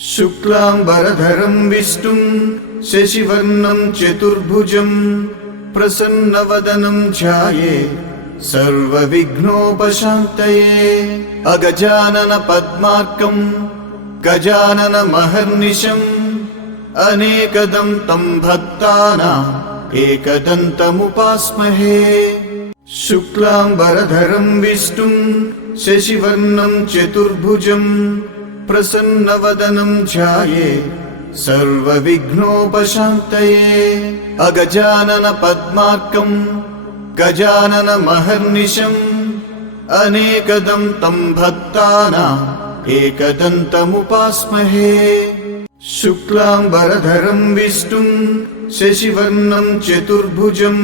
शुक्लांबरधरं विष्णुं शशिवर्णं चतुर्भुजं प्रसन्नवदनं ध्यायेत् सर्वविघ्नोपशान्तये। अगजानन पद्मार्कं गजाननमहर्निशम् अनेकदं तं भक्तानाम् एकदन्तमुपास्महे। शुक्लांबरधरं विष्णुं शशिवर्णं चतुर्भुजं प्रसन्नवदनं ध्यायेत् सर्वविघ्नोपशान्तये। अगजानन पद्मार्कं गजाननमहर्निशम् अनेकदं तं भक्तानाम् एकदन्तमुपास्महे। शुक्लांबरधरं विष्णुं शशिवर्णं चतुर्भुजं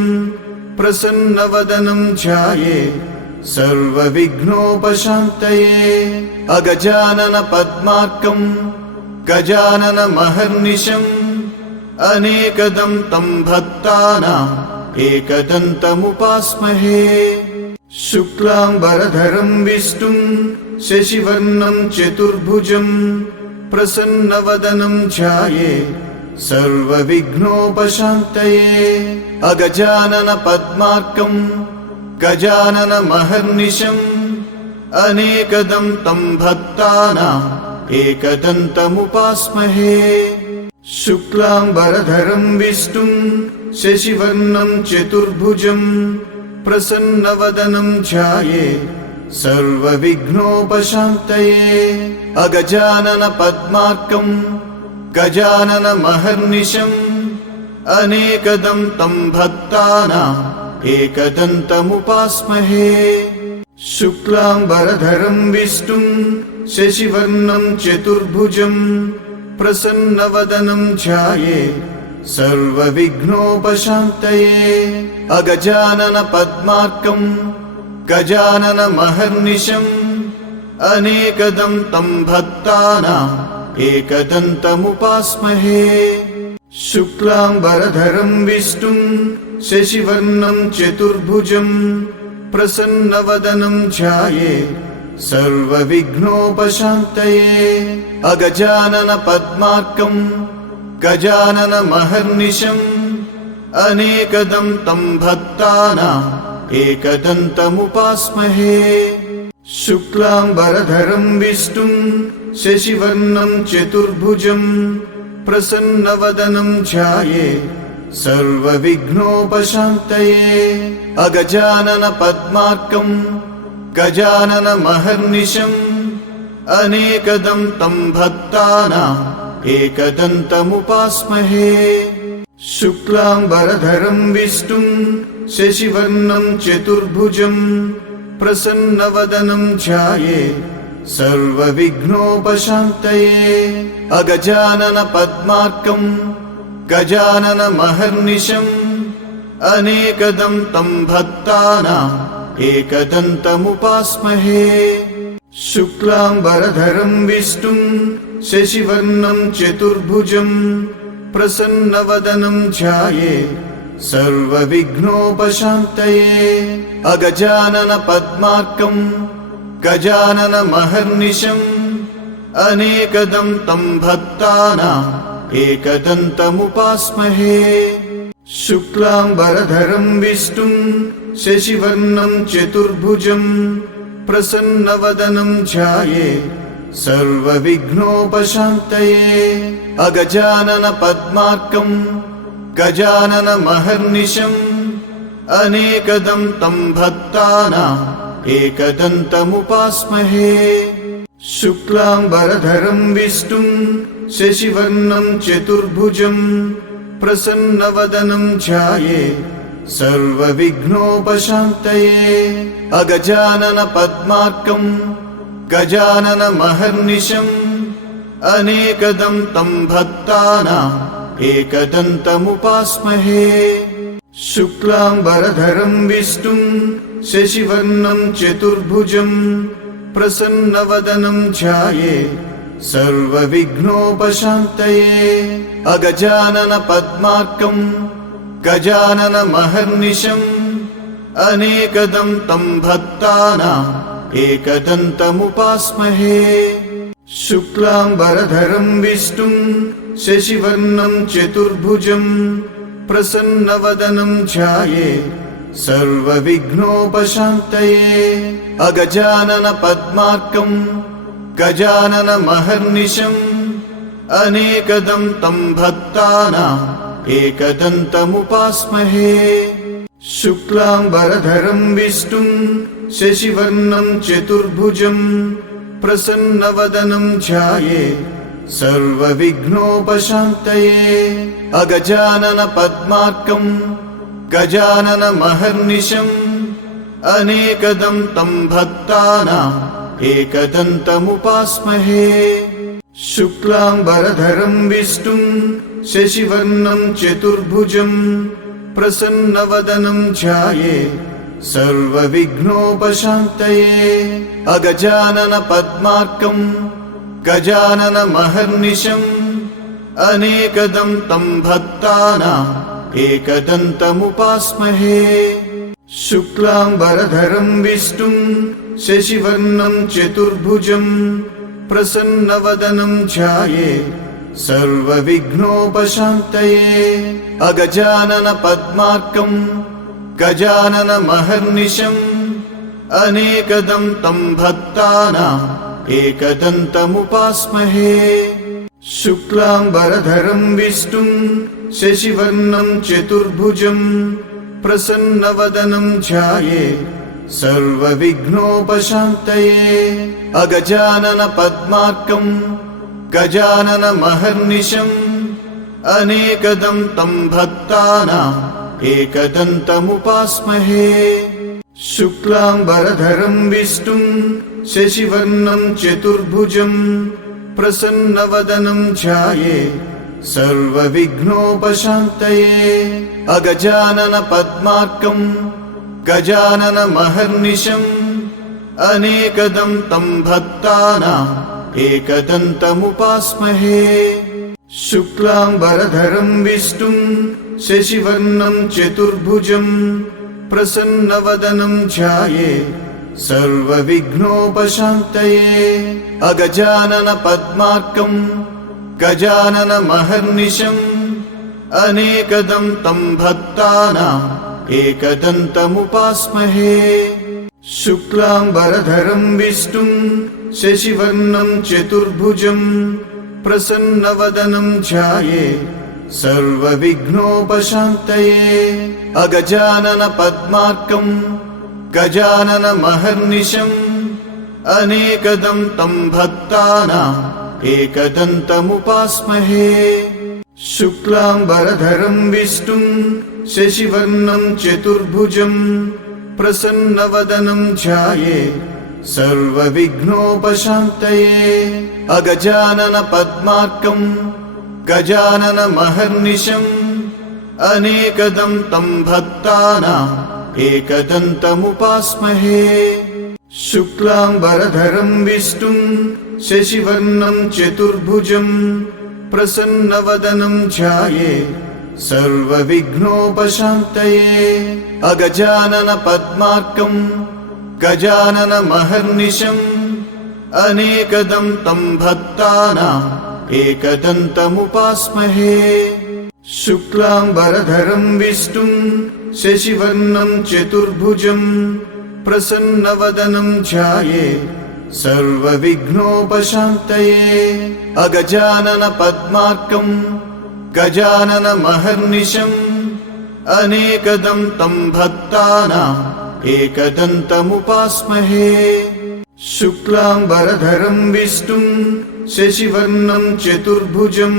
प्रसन्नवदनं ध्यायेत् सर्वविघ्नोपशान्तये। अगजानन पद्मार्कं गजाननमहर्निशम् अनेकदं तं भक्तानाम् एकदन्तमुपास्महे। शुक्लांबरधरं विष्णुं शशिवर्णं चतुर्भुजं प्रसन्नवदनं ध्यायेत् सर्वविघ्नोपशान्तये। अगजानन पद्मार्कं गजाननमहर्निशम् अनेकदं तं भक्तानाम् एकदन्तमुपास्महे। शुक्लांबरधरं विष्णुं शशिवर्णं चतुर्भुजं प्रसन्नवदनं ध्यायेत् सर्वविघ्नोपशान्तये। अगजानन पद्मार्कं गजाननमहर्निशम् अनेकदं तं भक्तानाम् एकदन्तमुपास्महे। शुक्लांबरधरं विष्णुं शशिवर्णं चतुर्भुजं प्रसन्नवदनं ध्यायेत् सर्वविघ्नोपशान्तये। अगजानन पद्मार्कं गजाननमहर्निशम् अनेकदं तं भक्तानाम् एकदन्तमुपास्महे। शुक्लांबरधरं विष्णुं शशिवर्णं चतुर्भुजं प्रसन्नवदनं ध्यायेत् सर्वविघ्नोपशान्तये। अगजानन पद्मार्कं गजाननमहर्निशम् अनेकदं तं भक्तानाम् एकदन्तमुपास्महे। शुक्लांबरधरं विष्णुं शशिवर्णं चतुर्भुजं प्रसन्नवदनं ध्यायेत् सर्वविघ्नोपशान्तये। अगजानन पद्मार्कं गजाननमहर्निशम् अनेकदं तं भक्तानाम् एकदन्तमुपास्महे। शुक्लांबरधरं विष्णुं शशिवर्णं चतुर्भुजं प्रसन्नवदनं ध्यायेत् सर्वविघ्नोपशान्तये। अगजानन पद्मार्कं गजाननमहर्निशम् अनेकदं तं भक्तानाम् एकदन्तमुपास्महे। शुक्लांबरधरं विष्णुं शशिवर्णं चतुर्भुजं प्रसन्नवदनं ध्यायेत् सर्वविघ्नोपशान्तये। अगजानन पद्मार्कं गजाननमहर्निशम् अनेकदं तं भक्तानाम् एकदन्तमुपास्महे। शुक्लांबरधरं विष्णुं शशिवर्णं चतुर्भुजं प्रसन्नवदनं ध्यायेत् सर्वविघ्नोपशान्तये। अगजानन पद्मार्कं गजाननमहर्निशम् अनेकदं तं भक्तानाम् एकदन्तमुपास्महे। शुक्लांबरधरं विष्णुं शशिवर्णं चतुर्भुजं प्रसन्नवदनं ध्यायेत् सर्वविघ्नोपशान्तये। अगजानन पद्मार्कं गजाननमहर्निशम् अनेकदं तं भक्तानाम् एकदन्तमुपास्महे। शुक्लांबरधरं विष्णुं शशिवर्णं चतुर्भुजं प्रसन्नवदनं ध्यायेत् सर्वविघ्नोपशान्तये। अगजानन पद्मार्कं गजाननमहर्निशम् अनेकदं तं भक्तानाम् एकदन्तमुपास्महे। शुक्लाम्बरधरं विष्णुं शशिवर्णं चतुर्भुजं प्रसन्नवदनं ध्यायेत् सर्वविघ्नोपशान्तये। अगजाननपद्मार्कं गजाननमहर्निशम् अनेकदं तं भक्तानाम् एकदन्तमुपास्महे। शुक्लाम्बरधरं विष्णुं शशिवर्णं चतुर्भुजं प्रसन्नवदनं ध्यायेत् सर्वविघ्नोपशान्तये। अगजाननपद्मार्कं गजाननमहर्निशम् अनेकदं तं भक्तानाम् एकदन्तमुपास्महे। शुक्लाम्बरधरं विष्णुं शशिवर्णं चतुर्भुजं प्रसन्नवदनं ध्यायेत् सर्वविघ्नोपशान्तये। अगजाननपद्मार्कं गजाननमहर्निशम् अनेकदं तं भक्तानाम् एकदन्तमुपास्महे। शुक्लाम्बरधरं विष्णुं शशिवर्णं चतुर्भुजं प्रसन्नवदनं ध्यायेत् सर्वविघ्नोपशान्तये। अगजाननपद्मार्कं गजाननमहर्निशम् अनेकदं तं भक्तानाम् एकदन्तमुपास्महे। शुक्लाम्बरधरं विष्णुं शशिवर्णं चतुर्भुजं प्रसन्नवदनं ध्यायेत् सर्वविघ्नोपशान्तये। अगजाननपद्मार्कं गजाननमहर्निशम् अनेकदं तं भक्तानाम् एकदन्तमुपास्महे। शुक्लाम्बरधरं विष्णुं शशिवर्णं चतुर्भुजं प्रसन्नवदनं ध्यायेत् सर्वविघ्नोपशान्तये। अगजाननपद्मार्कं गजाननमहर्निशम् अनेकदं तं भक्तानाम् एकदन्तमुपास्महे। शुक्लाम्बरधरं विष्णुं शशिवर्णं चतुर्भुजं प्रसन्नवदनं ध्यायेत् सर्वविघ्नोपशान्तये। अगजाननपद्मार्कं गजाननमहर्निशम् अनेकदं तं भक्तानाम् एकदन्तमुपास्महे। शुक्लाम्बरधरं विष्णुं शशिवर्णं चतुर्भुजं प्रसन्नवदनं ध्यायेत् सर्वविघ्नोपशान्तये। अगजाननपद्मार्कं गजाननमहर्निशम् अनेकदं तं भक्तानाम् एकदन्तमुपास्महे। शुक्लाम्बरधरं विष्णुं शशिवर्णं चतुर्भुजं प्रसन्नवदनं ध्यायेत् सर्वविघ्नोपशान्तये। अगजाननपद्मार्कं गजाननमहर्निशम् अनेकदं तं भक्तानाम् एकदन्तमुपास्महे। शुक्लाम्बरधरं विष्णुं शशिवर्णं चतुर्भुजं प्रसन्नवदनं ध्यायेत् सर्वविघ्नोपशान्तये। अगजाननपद्मार्कं गजाननमहर्निशम् अनेकदं तं भक्तानाम् एकदन्तमुपास्महे। शुक्लाम्बरधरं विष्णुं शशिवर्णं चतुर्भुजं प्रसन्नवदनं ध्यायेत् सर्वविघ्नोपशान्तये। अगजाननपद्मार्कं गजाननमहर्निशम् अनेकदं तं भक्तानाम् एकदन्तमुपास्महे। शुक्लाम्बरधरं विष्णुं शशिवर्णं चतुर्भुजं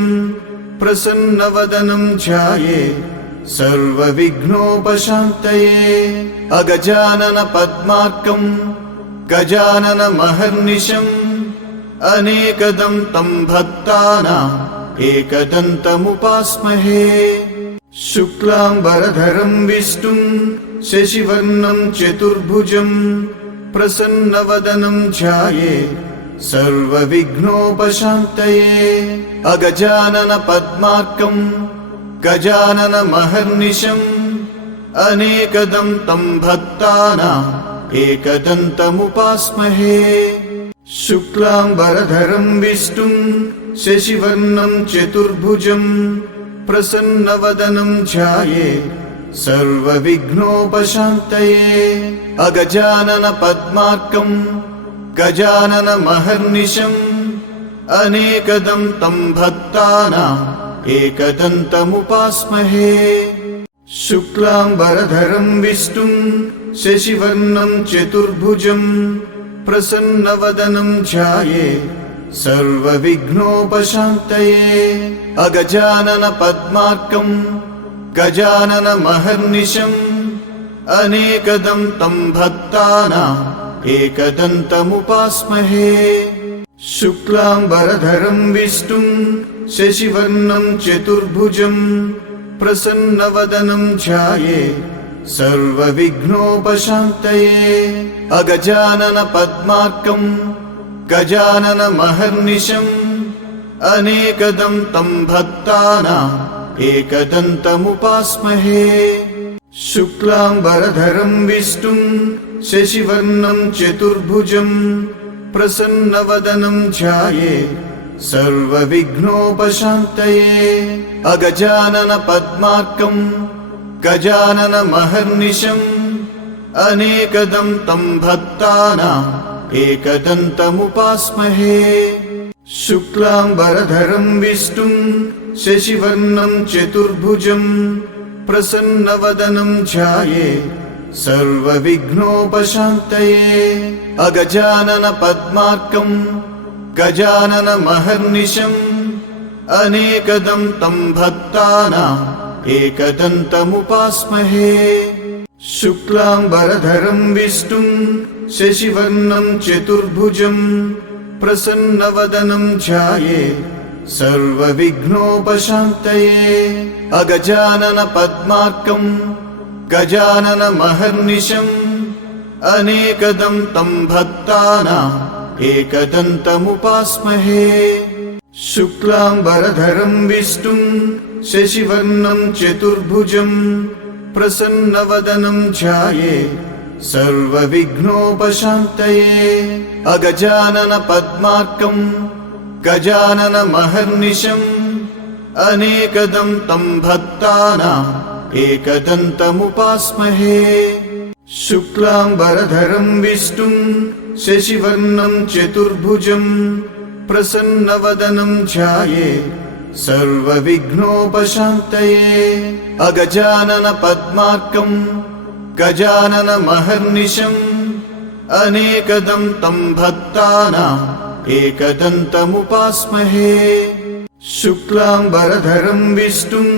प्रसन्नवदनं ध्यायेत् सर्वविघ्नोपशान्तये। अगजाननपद्मार्कं गजाननमहर्निशम् अनेकदं तं भक्तानाम् एकदन्तमुपास्महे। शुक्लाम्बरधरं विष्णुं शशिवर्णं चतुर्भुजं प्रसन्नवदनं ध्यायेत् सर्वविघ्नोपशान्तये। अगजाननपद्मार्कं गजाननमहर्निशम् अनेकदं तं भक्तानाम् एकदन्तमुपास्महे। शुक्लाम्बरधरं विष्णुं शशिवर्णं चतुर्भुजं प्रसन्नवदनं ध्यायेत् सर्वविघ्नोपशान्तये। अगजानन पद्मार्कं गजाननमहर्निशम् अनेकदं तं भक्तानाम् एकदन्तमुपास्महे। शुक्लाम्बरधरं विष्णुं शशिवर्णं चतुर्भुजं प्रसन्नवदनं ध्यायेत् सर्वविघ्नोपशान्तये। अगजानन पद्मार्कं गजाननमहर्निशम् अनेकदं तं भक्तानाम् एकदन्तमुपास्महे। शुक्लाम्बरधरं विष्णुं शशिवर्णं चतुर्भुजं प्रसन्नवदनं ध्यायेत् सर्वविघ्नोपशान्तये। अगजानन पद्मार्कं गजाननमहर्निशम् अनेकदं तं भक्तानाम् एकदन्तमुपास्महे। शुक्लाम्बरधरं विष्णुं शशिवर्णं चतुर्भुजं प्रसन्नवदनं ध्यायेत् सर्वविघ्नोपशान्तये। अगजानन पद्मार्कं गजाननमहर्निशम् अनेकदं तं भक्तानाम् एकदन्तमुपास्महे। शुक्लाम्बरधरं विष्णुं शशिवर्णं चतुर्भुजं प्रसन्नवदनं ध्यायेत् सर्वविघ्नोपशान्तये। अगजानन पद्मार्कं गजाननमहर्निशम् अनेकदं तं भक्तानाम् एकदन्तमुपास्महे। शुक्लाम्बरधरं विष्णुं शशिवर्णं चतुर्भुजं प्रसन्नवदनं ध्यायेत् सर्वविघ्नोपशान्तये। अगजानन पद्मार्कं गजाननमहर्निशम् अनेकदं तं भक्तानाम् एकदन्तमुपास्महे। शुक्लाम्बरधरं विष्णुं शशिवर्णं चतुर्भुजं प्रसन्नवदनं ध्यायेत् सर्वविघ्नोपशान्तये। अगजानन पद्मार्कं गजाननमहर्निशम् अनेकदं तं भक्तानाम् एकदन्तमुपास्महे। शुक्लाम्बरधरं विष्णुं शशिवर्णं चतुर्भुजं प्रसन्नवदनं ध्यायेत् सर्वविघ्नोपशान्तये। अगजानन पद्मार्कं गजाननमहर्निशम् अनेकदं तं भक्तानाम् एकदन्तमुपास्महे। शुक्लाम्बरधरं विष्णुं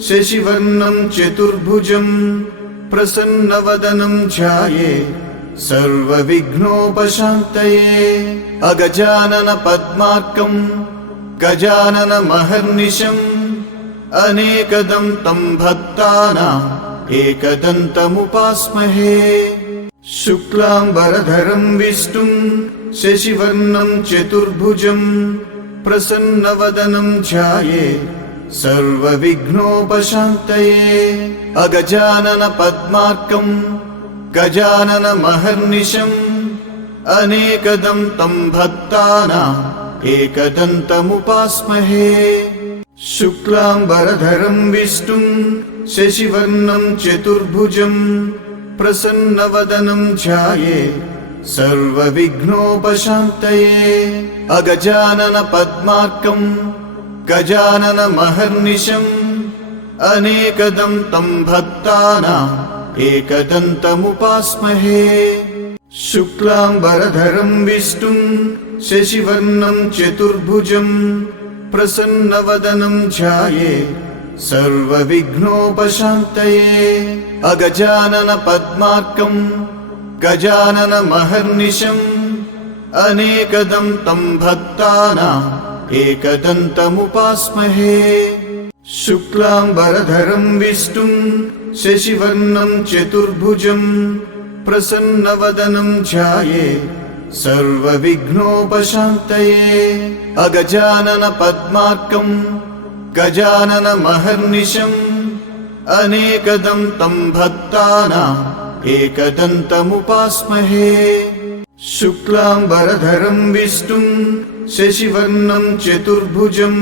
शशिवर्णं चतुर्भुजं प्रसन्नवदनं ध्यायेत् सर्वविघ्नोपशान्तये। अगजानन पद्मार्कं गजाननमहर्निशम् अनेकदं तं भक्तानाम् एकदन्तमुपास्महे। शुक्लाम्बरधरं विष्णुं शशिवर्णं चतुर्भुजं प्रसन्नवदनं ध्यायेत् सर्वविघ्नोपशान्तये। अगजानन पद्मार्कं गजाननमहर्निशम् अनेकदं तं भक्तानाम् एकदन्तमुपास्महे। शुक्लाम्बरधरं विष्णुं शशिवर्णं चतुर्भुजं प्रसन्नवदनं ध्यायेत् सर्वविघ्नोपशान्तये। अगजानन पद्मार्कं गजाननमहर्निशम् अनेकदं तं भक्तानाम् एकदन्तमुपास्महे। शुक्लाम्बरधरं विष्णुं शशिवर्णं चतुर्भुजं प्रसन्नवदनं ध्यायेत् सर्वविघ्नोपशान्तये। अगजानन पद्मार्कं गजाननमहर्निशम् अनेकदं तं भक्तानाम् एकदन्तमुपास्महे। शुक्लाम्बरधरं विष्णुं शशिवर्णं चतुर्भुजं प्रसन्नवदनं ध्यायेत् सर्वविघ्नोपशान्तये। अगजानन पद्मार्कं गजाननमहर्निशम् अनेकदं तं भक्तानाम् एकदन्तमुपास्महे। शुक्लाम्बरधरं विष्णुं शशिवर्णं चतुर्भुजं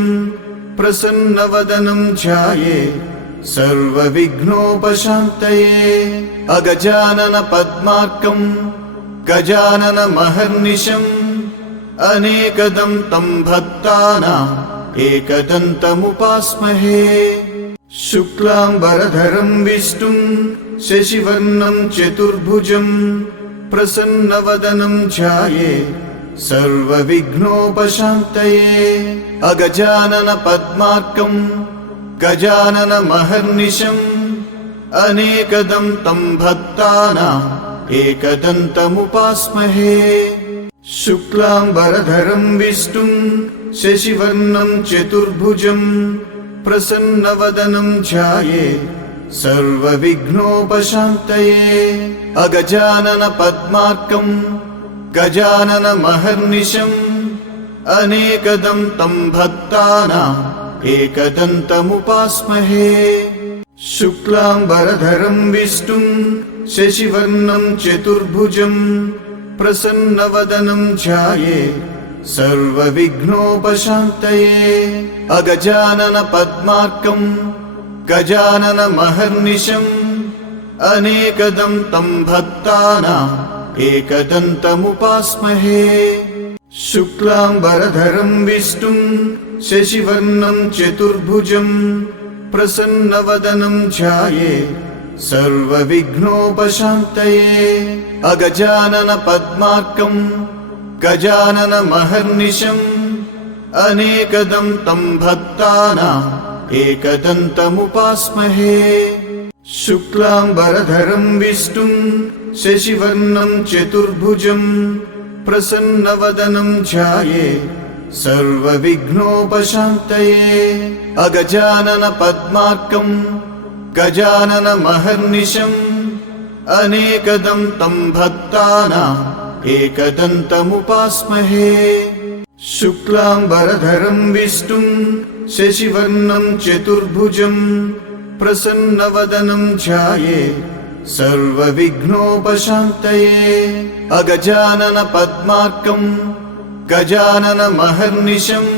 प्रसन्नवदनं ध्याये सर्वविघ्नोपशान्तये अगजानन पद्मार्कं गजाननमहर्निशम् अनेकदं तं भक्तानाम् एकदन्तमुपास्महे शुक्लाम्बरधरं विष्णुं शशिवर्णं चतुर्भुजं प्रसन्नवदनं ध्याये सर्वविघ्नोपशान्तये अगजानन पद्मार्कं गजाननमहर्निशम् अनेकदं तं भक्तानाम् एकदन्तमुपास्महे शुक्लाम्बरधरं विष्णुं शशिवर्णं चतुर्भुजं प्रसन्नवदनं ध्याये सर्वविघ्नोपशान्तये अगजानन पद्मार्कं गजाननमहर्निशम् अनेकदं तं भक्तानाम् एकदन्तमुपास्महे शुक्लाम्बरधरं विष्णुं शशिवर्णं चतुर्भुजं प्रसन्नवदनं ध्याये सर्वविघ्नोपशान्तये अगजानन पद्मार्कं गजाननमहर्निशम् अनेकदं तं भक्तानाम् एकदन्तमुपास्महे शुक्लाम्बरधरं विष्णुं शशिवर्णं चतुर्भुजं प्रसन्नवदनं ध्याये सर्वविघ्नोपशान्तये अगजानन पद्मार्कं गजाननमहर्निशम् अनेकदं तं भक्तानाम् एकदन्तमुपास्महे शुक्लाम्बरधरं विष्णुं शशिवर्णं चतुर्भुजं प्रसन्नवदनं ध्याये सर्वविघ्नोपशान्तये अगजानन पद्मार्कं गजाननमहर्निशम् अनेकदं तं भक्तानाम् एकदन्तमुपास्महे शुक्लाम्बरधरं विष्णुं शशिवर्णं चतुर्भुजं प्रसन्नवदनं ध्याये सर्वविघ्नोपशान्तये अगजानन पद्मार्कं गजाननमहर्निशम्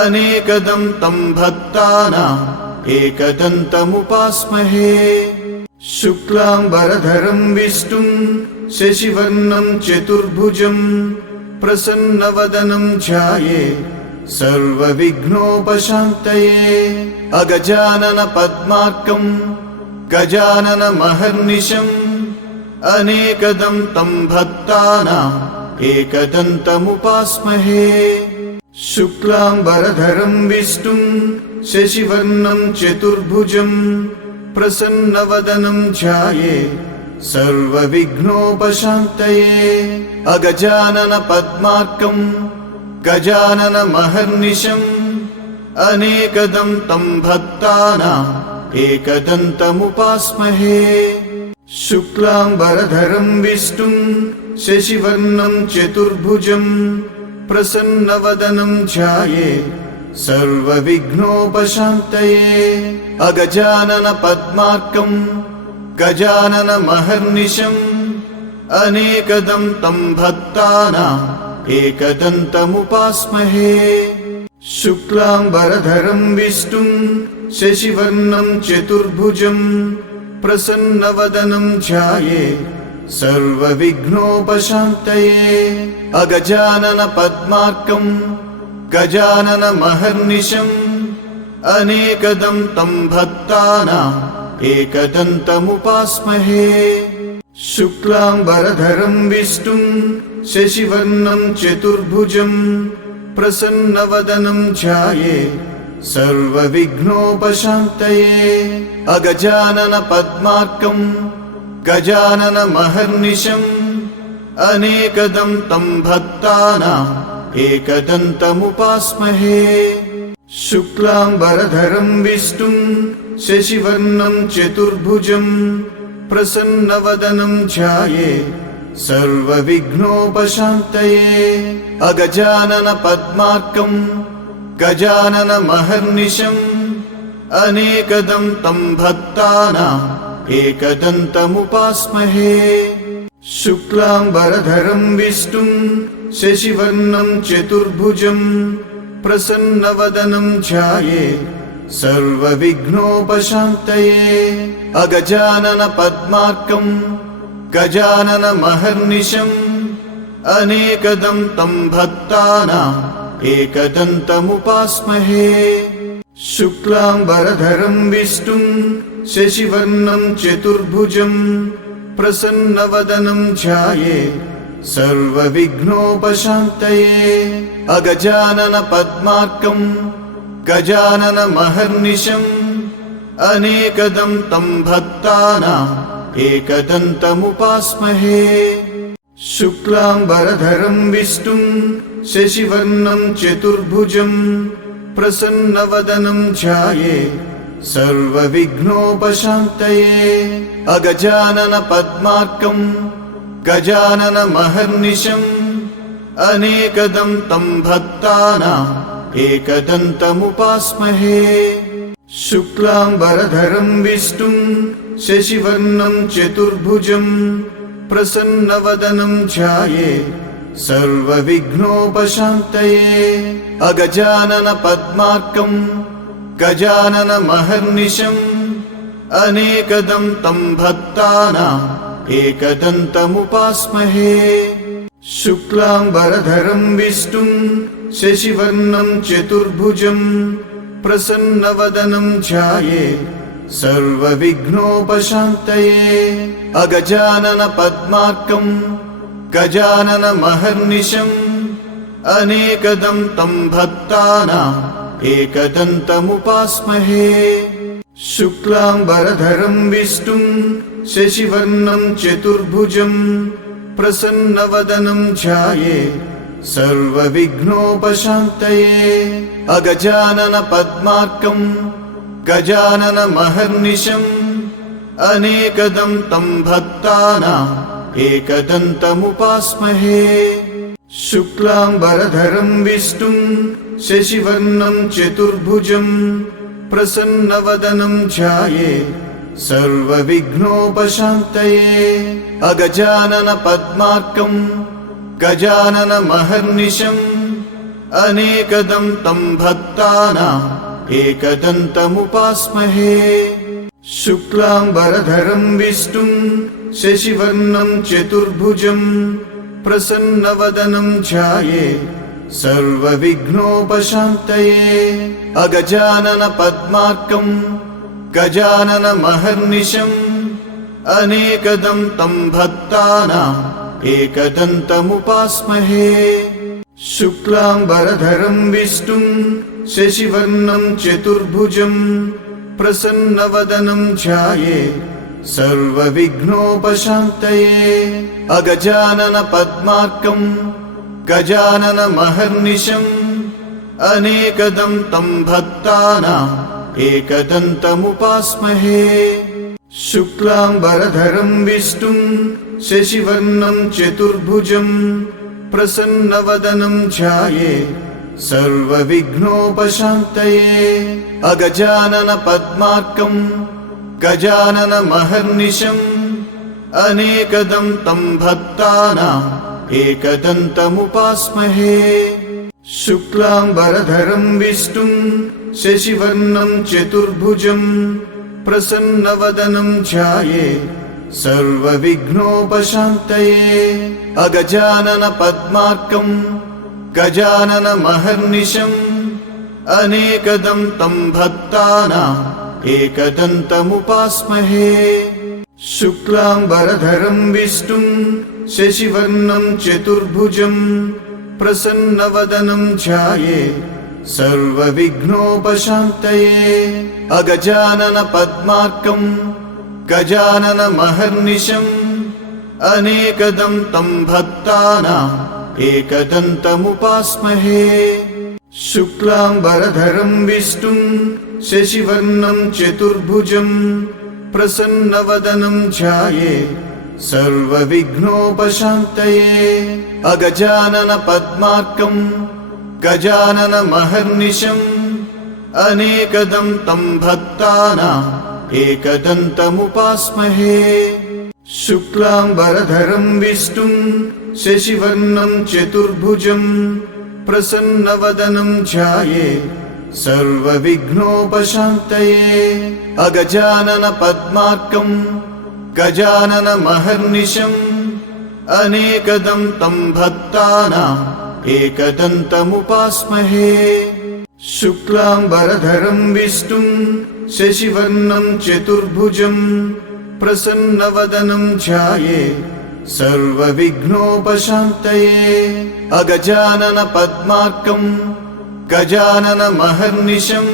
अनेकदं तं भक्तानाम् एकदन्तमुपास्महे शुक्लाम्बरधरं विष्णुं शशिवर्णं चतुर्भुजं प्रसन्नवदनं ध्याये सर्वविघ्नोपशान्तये अगजानन पद्मार्कं गजाननमहर्निशम् अनेकदं तं भक्तानाम् एकदन्तमुपास्महे शुक्लाम्बरधरं विष्णुं शशिवर्णं चतुर्भुजं प्रसन्नवदनं ध्याये सर्वविघ्नोपशान्तये अगजानन पद्मार्कं गजाननमहर्निशम् अनेकदं तं भक्तानाम् एकदन्तमुपास्महे शुक्लाम्बरधरं विष्णुं शशिवर्णं चतुर्भुजं प्रसन्नवदनं ध्याये सर्वविघ्नोपशान्तये अगजानन पद्मार्कं गजाननमहर्निशम् अनेकदं तं भक्तानाम् एकदन्तमुपास्महे शुक्लाम्बरधरं विष्णुं शशिवर्णं चतुर्भुजं प्रसन्नवदनं ध्याये सर्वविघ्नोपशान्तये अगजानन पद्मार्कं गजाननमहर्निशम् अनेकदं तं भक्तानाम् एकदन्तमुपास्महे शुक्लाम्बरधरं विष्णुं शशिवर्णं चतुर्भुजं प्रसन्नवदनं ध्याये सर्वविघ्नोपशान्तये अगजानन पद्मार्कं गजाननमहर्निशम् अनेकदं तं भक्तानाम् एकदन्तमुपास्महे शुक्लाम्बरधरं विष्णुं शशिवर्णं चतुर्भुजं प्रसन्नवदनं ध्याये सर्वविघ्नोपशान्तये अगजानन पद्मार्कं गजाननमहर्निशम् अनेकदं तं भक्तानाम् एकदन्तमुपास्महे शुक्लाम्बरधरं विष्णुं शशिवर्णं चतुर्भुजं प्रसन्नवदनं ध्यायेत् सर्वविघ्नोपशान्तये। अगजाननपद्मार्कं गजाननमहर्निशम् अनेकदं तं भक्तानाम् एकदन्तमुपास्महे। शुक्लाम्बरधरं विष्णुं शशिवर्णं चतुर्भुजं प्रसन्नवदनं ध्यायेत् सर्वविघ्नोपशान्तये। अगजाननपद्मार्कं गजाननमहर्निशम् अनेकदं तं भक्तानाम् एकदन्तमुपास्महे। शुक्लाम्बरधरं विष्णुं शशिवर्णं चतुर्भुजं प्रसन्नवदनं ध्यायेत् सर्वविघ्नोपशान्तये। अगजाननपद्मार्कं गजाननमहर्निशम् अनेकदं तं भक्तानाम् एकदन्तमुपास्महे। शुक्लाम्बरधरं विष्णुं शशिवर्णं चतुर्भुजं प्रसन्नवदनं ध्यायेत् सर्वविघ्नोपशान्तये। अगजाननपद्मार्कं गजाननमहर्निशम् अनेकदं तं भक्तानाम् एकदन्तमुपास्महे। शुक्लाम्बरधरं विष्णुं शशिवर्णं चतुर्भुजं प्रसन्नवदनं ध्यायेत् सर्वविघ्नोपशान्तये। अगजाननपद्मार्कं गजाननमहर्निशम् अनेकदं तं भक्तानाम् एकदन्तमुपास्महे। शुक्लाम्बरधरं विष्णुं शशिवर्णं चतुर्भुजं प्रसन्नवदनं ध्यायेत् सर्वविघ्नोपशान्तये। अगजाननपद्मार्कं गजाननमहर्निशम् अनेकदं तं भक्तानाम् एकदन्तमुपास्महे। शुक्लाम्बरधरं विष्णुं शशिवर्णं चतुर्भुजं प्रसन्नवदनं ध्यायेत् सर्वविघ्नोपशान्तये। अगजाननपद्मार्कं गजाननमहर्निशम् अनेकदं तं भक्तानाम् एकदन्तमुपास्महे। शुक्लाम्बरधरं विष्णुं शशिवर्णं चतुर्भुजं प्रसन्नवदनं ध्यायेत् सर्वविघ्नोपशान्तये। अगजाननपद्मार्कं गजाननमहर्निशम् अनेकदं तं भक्तानाम् एकदन्तमुपास्महे। शुक्लाम्बरधरं विष्णुं शशिवर्णं चतुर्भुजं प्रसन्नवदनं ध्यायेत् सर्वविघ्नोपशान्तये। अगजाननपद्मार्कं गजाननमहर्निशम् अनेकदं तं भक्तानाम् एकदन्तमुपास्महे। शुक्लाम्बरधरं विष्णुं शशिवर्णं चतुर्भुजं प्रसन्नवदनं ध्यायेत् सर्वविघ्नोपशान्तये। अगजाननपद्मार्कं गजाननमहर्निशम् अनेकदं तं भक्तानाम् एकदन्तमुपास्महे। शुक्लाम्बरधरं विष्णुं शशिवर्णं चतुर्भुजं प्रसन्नवदनं ध्यायेत् सर्वविघ्नोपशान्तये। अगजाननपद्मार्कं गजाननमहर्निशम् अनेकदं तं भक्तानाम् एकदन्तमुपास्महे। शुक्लाम्बरधरं विष्णुं शशिवर्णं चतुर्भुजं प्रसन्नवदनं ध्यायेत् सर्वविघ्नोपशान्तये। अगजाननपद्मार्कं गजाननमहर्निशम् अनेकदं तं भक्तानाम् एकदन्तमुपास्महे। शुक्लाम्बरधरं विष्णुं शशिवर्णं चतुर्भुजं प्रसन्नवदनं ध्यायेत् सर्वविघ्नोपशान्तये। अगजाननपद्मार्कं गजाननमहर्निशम् अनेकदं तं भक्तानाम् एकदन्तमुपास्महे। शुक्लाम्बरधरं विष्णुं शशिवर्णं चतुर्भुजं प्रसन्नवदनं ध्यायेत् सर्वविघ्नोपशान्तये। अगजानन पद्मार्कं गजाननमहर्निशम् अनेकदं तं भक्तानाम् एकदन्तमुपास्महे। शुक्लाम्बरधरं विष्णुं शशिवर्णं चतुर्भुजं प्रसन्नवदनं ध्यायेत् सर्वविघ्नोपशान्तये। अगजानन पद्मार्कं गजाननमहर्निशम्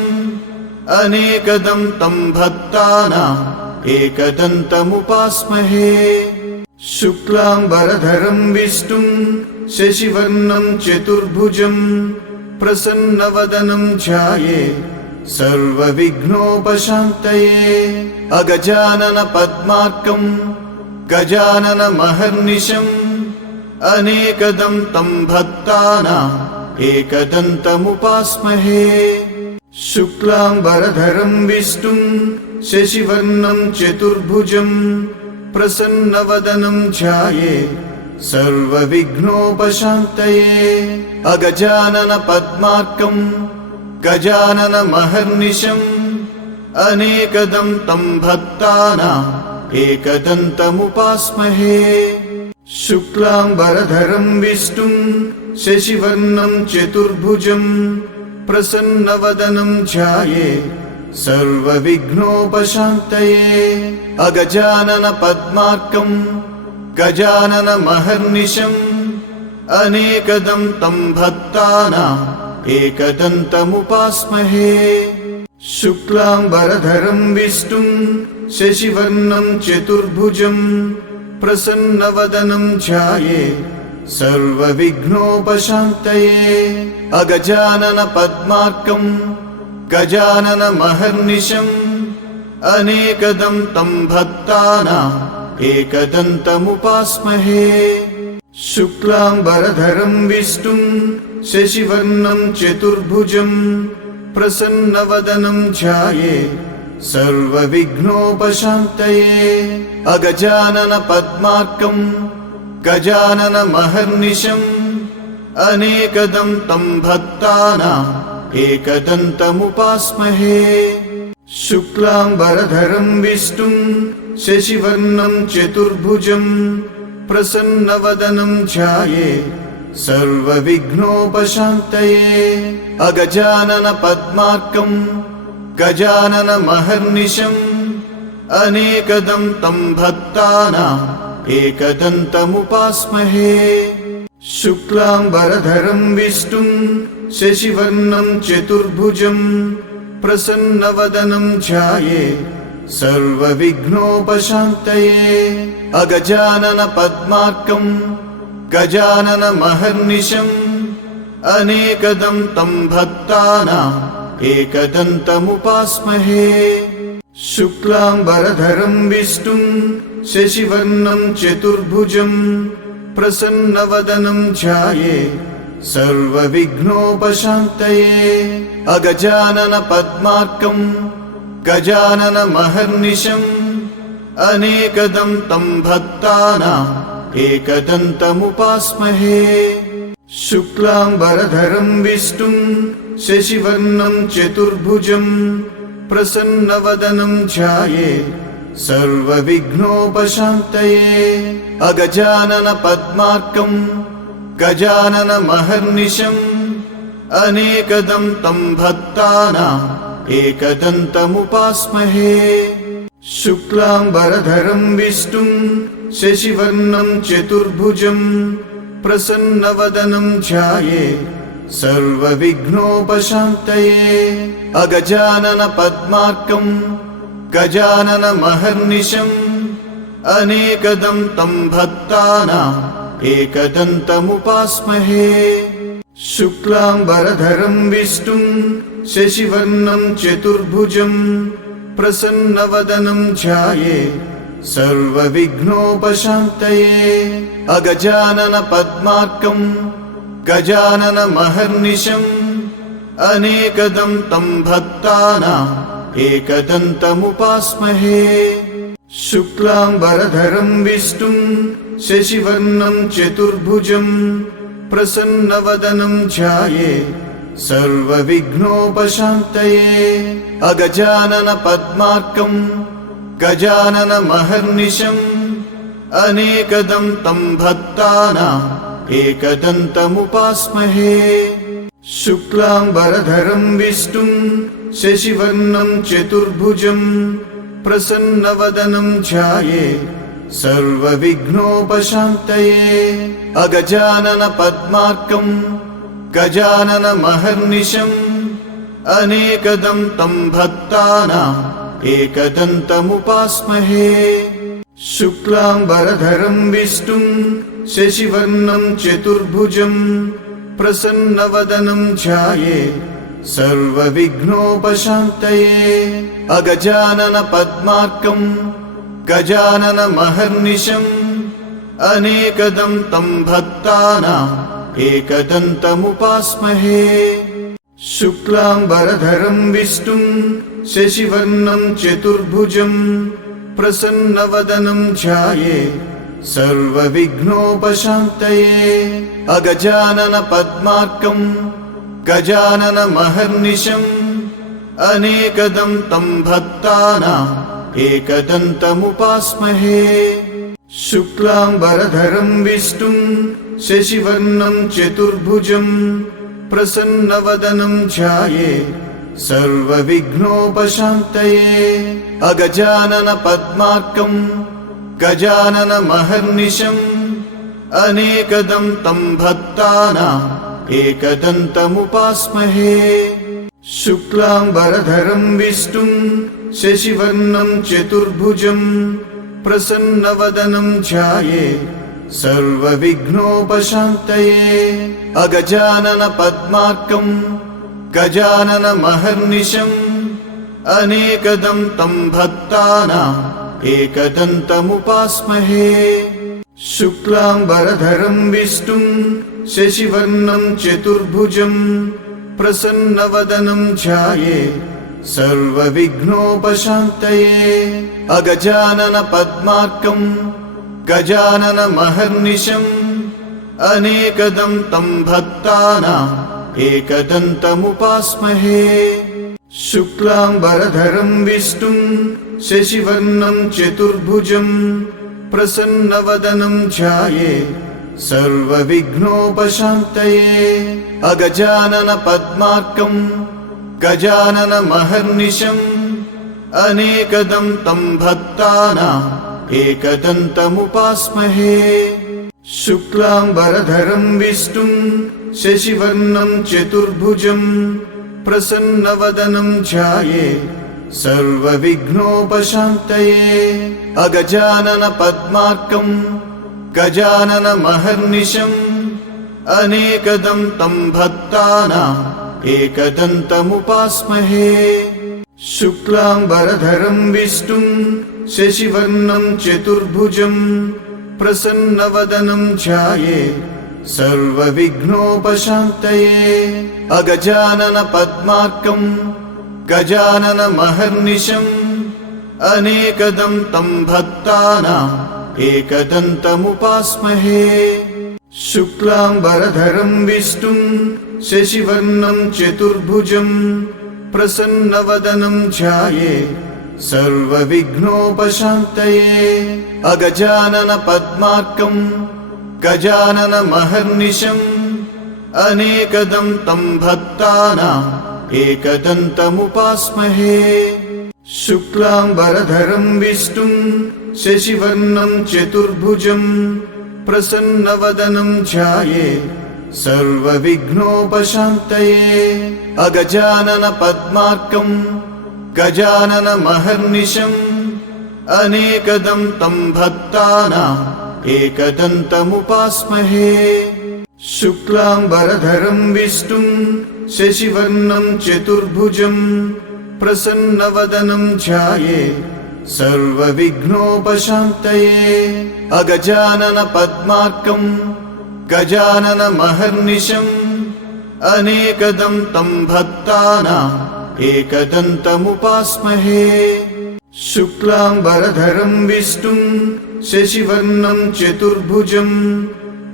अनेकदं तं भक्तानाम् एकदन्तमुपास्महे। शुक्लाम्बरधरं विष्णुं शशिवर्णं चतुर्भुजं प्रसन्नवदनं ध्यायेत् सर्वविघ्नोपशान्तये। अगजानन पद्मार्कं गजाननमहर्निशम् अनेकदं तं भक्तानाम् एकदन्तमुपास्महे। शुक्लाम्बरधरं विष्णुं शशिवर्णं चतुर्भुजं प्रसन्नवदनं ध्यायेत् सर्वविघ्नोपशान्तये। अगजानन पद्मार्कं गजाननमहर्निशम् अनेकदं तं भक्तानाम् एकदन्तमुपास्महे। शुक्लाम्बरधरं विष्णुं शशिवर्णं चतुर्भुजं प्रसन्नवदनं ध्यायेत् सर्वविघ्नोपशान्तये। अगजानन पद्मार्कं गजाननमहर्निशम् अनेकदं तं भक्तानाम् एकदन्तमुपास्महे। शुक्लाम्बरधरं विष्णुं शशिवर्णं चतुर्भुजं प्रसन्नवदनं ध्यायेत् सर्वविघ्नोपशान्तये। अगजानन पद्मार्कं गजाननमहर्निशम् अनेकदं तं भक्तानाम् एकदन्तमुपास्महे। शुक्लाम्बरधरं विष्णुं शशिवर्णं चतुर्भुजं प्रसन्नवदनं ध्यायेत् सर्वविघ्नोपशान्तये। अगजानन पद्मार्कं गजाननमहर्निशम् अनेकदं तं भक्तानाम् एकदन्तमुपास्महे। शुक्लाम्बरधरं विष्णुं शशिवर्णं चतुर्भुजं प्रसन्नवदनं ध्यायेत् सर्वविघ्नोपशान्तये। अगजानन पद्मार्कं गजाननमहर्निशम् अनेकदं तं भक्तानाम् एकदन्तमुपास्महे। शुक्लाम्बरधरं विष्णुं शशिवर्णं चतुर्भुजं प्रसन्नवदनं ध्यायेत् सर्वविघ्नोपशान्तये। अगजानन पद्मार्कं गजाननमहर्निशम् अनेकदं तं भक्तानाम् एकदन्तमुपास्महे। शुक्लाम्बरधरं विष्णुं शशिवर्णं चतुर्भुजं प्रसन्नवदनं ध्यायेत् सर्वविघ्नोपशान्तये। अगजानन पद्मार्कं गजाननमहर्निशम् अनेकदं तं भक्तानाम् एकदन्तमुपास्महे। शुक्लाम्बरधरं विष्णुं शशिवर्णं चतुर्भुजं प्रसन्नवदनं ध्यायेत् सर्वविघ्नोपशान्तये। अगजानन पद्मार्कं गजाननमहर्निशम् अनेकदं तं भक्तानाम् एकदन्तमुपास्महे। शुक्लाम्बरधरं विष्णुं शशिवर्णं चतुर्भुजं प्रसन्नवदनं ध्यायेत् सर्वविघ्नोपशान्तये। अगजानन पद्मार्कं गजाननमहर्निशम् अनेकदं तं भक्तानाम् एकदन्तमुपास्महे। शुक्लाम्बरधरं विष्णुं शशिवर्णं चतुर्भुजं प्रसन्नवदनं ध्यायेत् सर्वविघ्नोपशान्तये। अगजानन पद्मार्कं गजाननमहर्निशम् अनेकदं तं भक्तानाम् एकदन्तमुपास्महे। शुक्लाम्बरधरं विष्णुं शशिवर्णं चतुर्भुजं प्रसन्नवदनं ध्यायेत् सर्वविघ्नोपशान्तये। अगजानन पद्मार्कं गजाननमहर्निशम् अनेकदं तं भक्तानाम् एकदन्तमुपास्महे। शुक्लाम्बरधरं विष्णुं शशिवर्णं चतुर्भुजं प्रसन्नवदनं ध्यायेत् सर्वविघ्नोपशान्तये। अगजानन पद्मार्कं गजाननमहर्निशम् अनेकदं तं भक्तानाम् एकदन्तमुपास्महे। शुक्लाम्बरधरं विष्णुं शशिवर्णं चतुर्भुजं प्रसन्नवदनं ध्यायेत् सर्वविघ्नोपशान्तये। अगजानन पद्मार्कं गजाननमहर्निशम् अनेकदं तं भक्तानाम् एकदन्तमुपास्महे। शुक्लाम्बरधरं विष्णुं शशिवर्णं चतुर्भुजं प्रसन्नवदनं ध्यायेत् सर्वविघ्नोपशान्तये। अगजानन पद्मार्कं गजाननमहर्निशम् अनेकदं तं भक्तानाम् एकदन्तमुपास्महे। शुक्लाम्बरधरं विष्णुं शशिवर्णं चतुर्भुजं प्रसन्नवदनं ध्यायेत् सर्वविघ्नोपशान्तये। अगजानन पद्मार्कं गजाननमहर्निशम् अनेकदं तं भक्तानाम् एकदन्तमुपास्महे। शुक्लाम्बरधरं विष्णुं शशिवर्णं चतुर्भुजं प्रसन्नवदनं ध्यायेत् सर्वविघ्नोपशान्तये। अगजानन पद्मार्कं गजाननमहर्निशम् अनेकदं तं भक्तानाम् एकदन्तमुपास्महे। शुक्लाम्बरधरं विष्णुं शशिवर्णं चतुर्भुजं प्रसन्नवदनं ध्यायेत् सर्वविघ्नोपशान्तये। अगजानन पद्मार्कं गजाननमहर्निशम् अनेकदं तं भक्तानाम् एकदन्तमुपास्महे। शुक्लाम्बरधरं विष्णुं शशिवर्णं चतुर्भुजं प्रसन्नवदनं ध्यायेत् सर्वविघ्नोपशान्तये। अगजानन पद्मार्कं गजाननमहर्निशम् अनेकदं तं भक्तानाम् एकदन्तमुपास्महे। शुक्लाम्बरधरं विष्णुं शशिवर्णं चतुर्भुजं प्रसन्नवदनं ध्यायेत् सर्वविघ्नोपशान्तये। अगजानन पद्मार्कं गजाननमहर्निशम् अनेकदं तं भक्तानाम् एकदन्तमुपास्महे। शुक्लाम्बरधरं विष्णुं शशिवर्णं चतुर्भुजं प्रसन्नवदनं ध्यायेत् सर्वविघ्नोपशान्तये। अगजानन पद्मार्कं गजाननमहर्निशम् अनेकदं तं भक्तानाम् एकदन्तमुपास्महे। शुक्लाम्बरधरं विष्णुं शशिवर्णं चतुर्भुजं प्रसन्नवदनं ध्यायेत् सर्वविघ्नोपशान्तये। अगजानन पद्मार्कं गजाननमहर्निशम् अनेकदं तं भक्तानाम् एकदन्तमुपास्महे। शुक्लाम्बरधरं विष्णुं शशिवर्णं चतुर्भुजं प्रसन्नवदनं ध्यायेत् सर्वविघ्नोपशान्तये। अगजानन पद्मार्कं गजाननमहर्निशम् अनेकदं तं भक्तानाम् एकदन्तमुपास्महे। शुक्लाम्बरधरं विष्णुं शशिवर्णं चतुर्भुजं प्रसन्नवदनं ध्यायेत् सर्वविघ्नोपशान्तये। अगजानन पद्मार्कं गजाननमहर्निशम् अनेकदं तं भक्तानाम् एकदन्तमुपास्महे। शुक्लाम्बरधरं विष्णुं शशिवर्णं चतुर्भुजं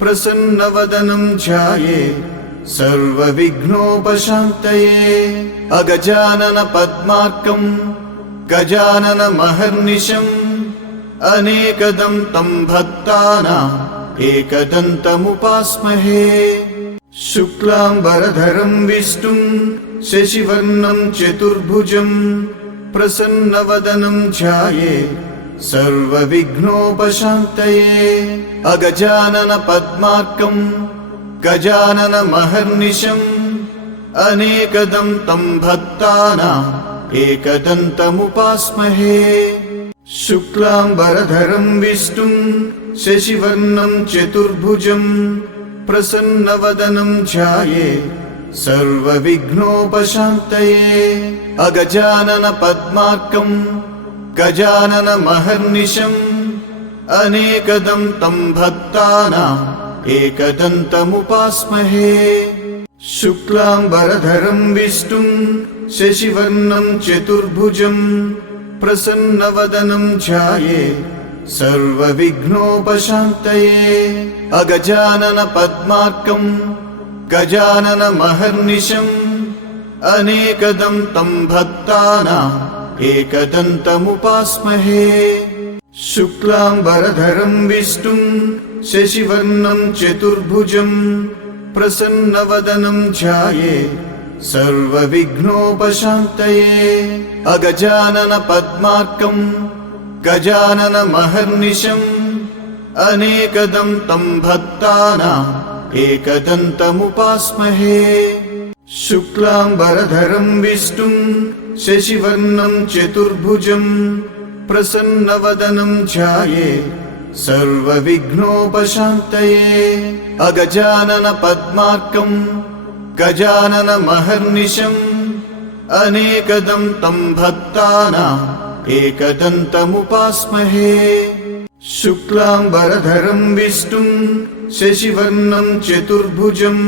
प्रसन्नवदनं ध्यायेत् सर्वविघ्नोपशान्तये। अगजानन पद्मार्कं गजाननमहर्निशम् अनेकदं तं भक्तानाम् एकदन्तमुपास्महे। शुक्लाम्बरधरं विष्णुं शशिवर्णं चतुर्भुजं प्रसन्नवदनं ध्यायेत् सर्वविघ्नोपशान्तये। अगजानन पद्मार्कं गजाननमहर्निशम् अनेकदं तं भक्तानाम् एकदन्तमुपास्महे। शुक्लाम्बरधरं विष्णुं शशिवर्णं चतुर्भुजं प्रसन्नवदनं ध्यायेत् सर्वविघ्नोपशान्तये। अगजानन पद्मार्कं गजाननमहर्निशम् अनेकदं तं भक्तानाम् एकदन्तमुपास्महे। शुक्लाम्बरधरं विष्णुं शशिवर्णं चतुर्भुजं प्रसन्नवदनं ध्यायेत् सर्वविघ्नोपशान्तये। अगजानन पद्मार्कं गजाननमहर्निशम् अनेकदं तं भक्तानाम् एकदन्तमुपास्महे। शुक्लाम्बरधरं विष्णुं शशिवर्णं चतुर्भुजं प्रसन्नवदनं ध्यायेत् सर्वविघ्नोपशान्तये। अगजानन पद्मार्कं गजाननमहर्निशम् अनेकदं तं भक्तानाम् एकदन्तमुपास्महे। शुक्लाम्बरधरं विष्णुं शशिवर्णं चतुर्भुजं प्रसन्नवदनं ध्यायेत् सर्वविघ्नोपशान्तये। अगजानन पद्मार्कं गजाननमहर्निशम् अनेकदं तं भक्तानाम् एकदन्तमुपास्महे। शुक्लाम्बरधरं विष्णुं शशिवर्णं चतुर्भुजं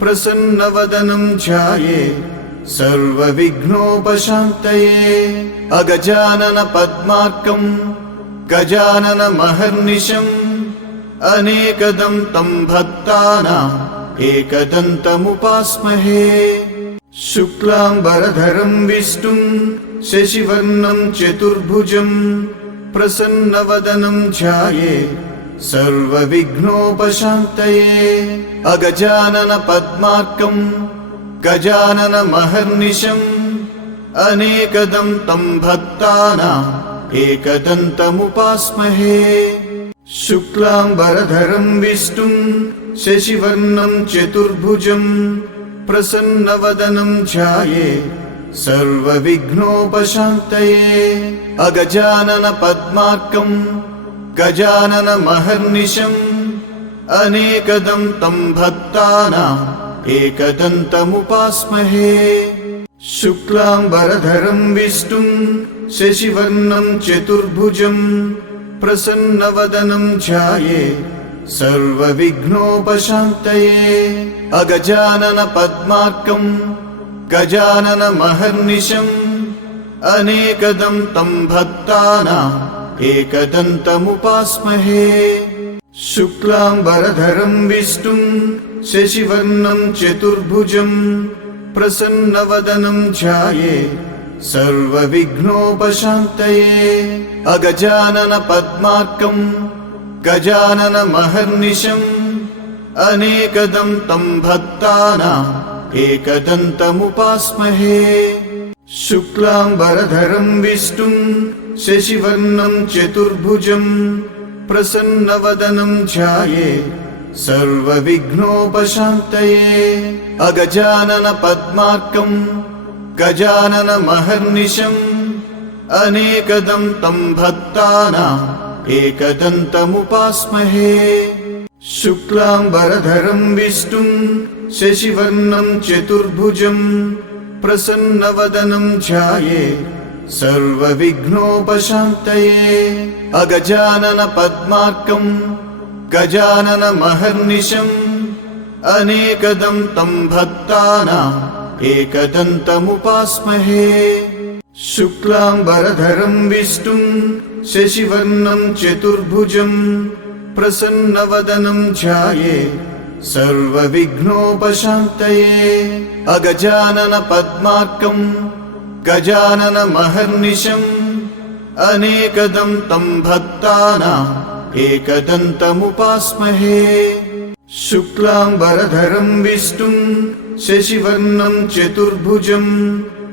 प्रसन्नवदनं ध्यायेत् सर्वविघ्नोपशान्तये। अगजानन पद्मार्कं गजाननमहर्निशम् अनेकदं तं भक्तानाम् एकदन्तमुपास्महे। शुक्लाम्बरधरं विष्णुं शशिवर्णं चतुर्भुजं प्रसन्नवदनं ध्यायेत् सर्वविघ्नोपशान्तये। अगजानन पद्मार्कं गजाननमहर्निशम् अनेकदं तं भक्तानाम् एकदन्तमुपास्महे। शुक्लाम्बरधरं विष्णुं शशिवर्णं चतुर्भुजं प्रसन्नवदनं ध्यायेत् सर्वविघ्नोपशान्तये। अगजानन पद्मार्कं गजाननमहर्निशम् अनेकदं तं भक्तानाम् एकदन्तमुपास्महे। शुक्लाम्बरधरं विष्णुं शशिवर्णं चतुर्भुजं प्रसन्नवदनं ध्यायेत् सर्वविघ्नोपशान्तये। अगजानन पद्मार्कं गजाननमहर्निशम् अनेकदं तं भक्तानाम् एकदन्तमुपास्महे। शुक्लाम्बरधरं विष्णुं शशिवर्णं चतुर्भुजं प्रसन्नवदनं ध्यायेत् सर्वविघ्नोपशान्तये। अगजानन पद्मार्कं गजाननमहर्निशम् अनेकदं तं भक्तानाम् एकदन्तमुपास्महे। शुक्लाम्बरधरं विष्णुं शशिवर्णं चतुर्भुजं प्रसन्नवदनं ध्यायेत् सर्वविघ्नोपशान्तये। अगजानन पद्मार्कं गजाननमहर्निशम् अनेकदं तं भक्तानाम् एकदन्तमुपास्महे। शुक्लाम्बरधरं विष्णुं शशिवर्णं चतुर्भुजं प्रसन्नवदनं ध्यायेत् सर्वविघ्नोपशान्तये। अगजानन पद्मार्कं गजाननमहर्निशम् अनेकदं तं भक्तानाम् एकदन्तमुपास्महे। शुक्लाम्बरधरं विष्णुं शशिवर्णं चतुर्भुजं प्रसन्नवदनं ध्यायेत् सर्वविघ्नोपशान्तये। अगजानन पद्मार्कं गजाननमहर्निशम् अनेकदं तं भक्तानाम् एकदन्तमुपास्महे। शुक्लाम्बरधरं विष्णुं शशिवर्णं चतुर्भुजं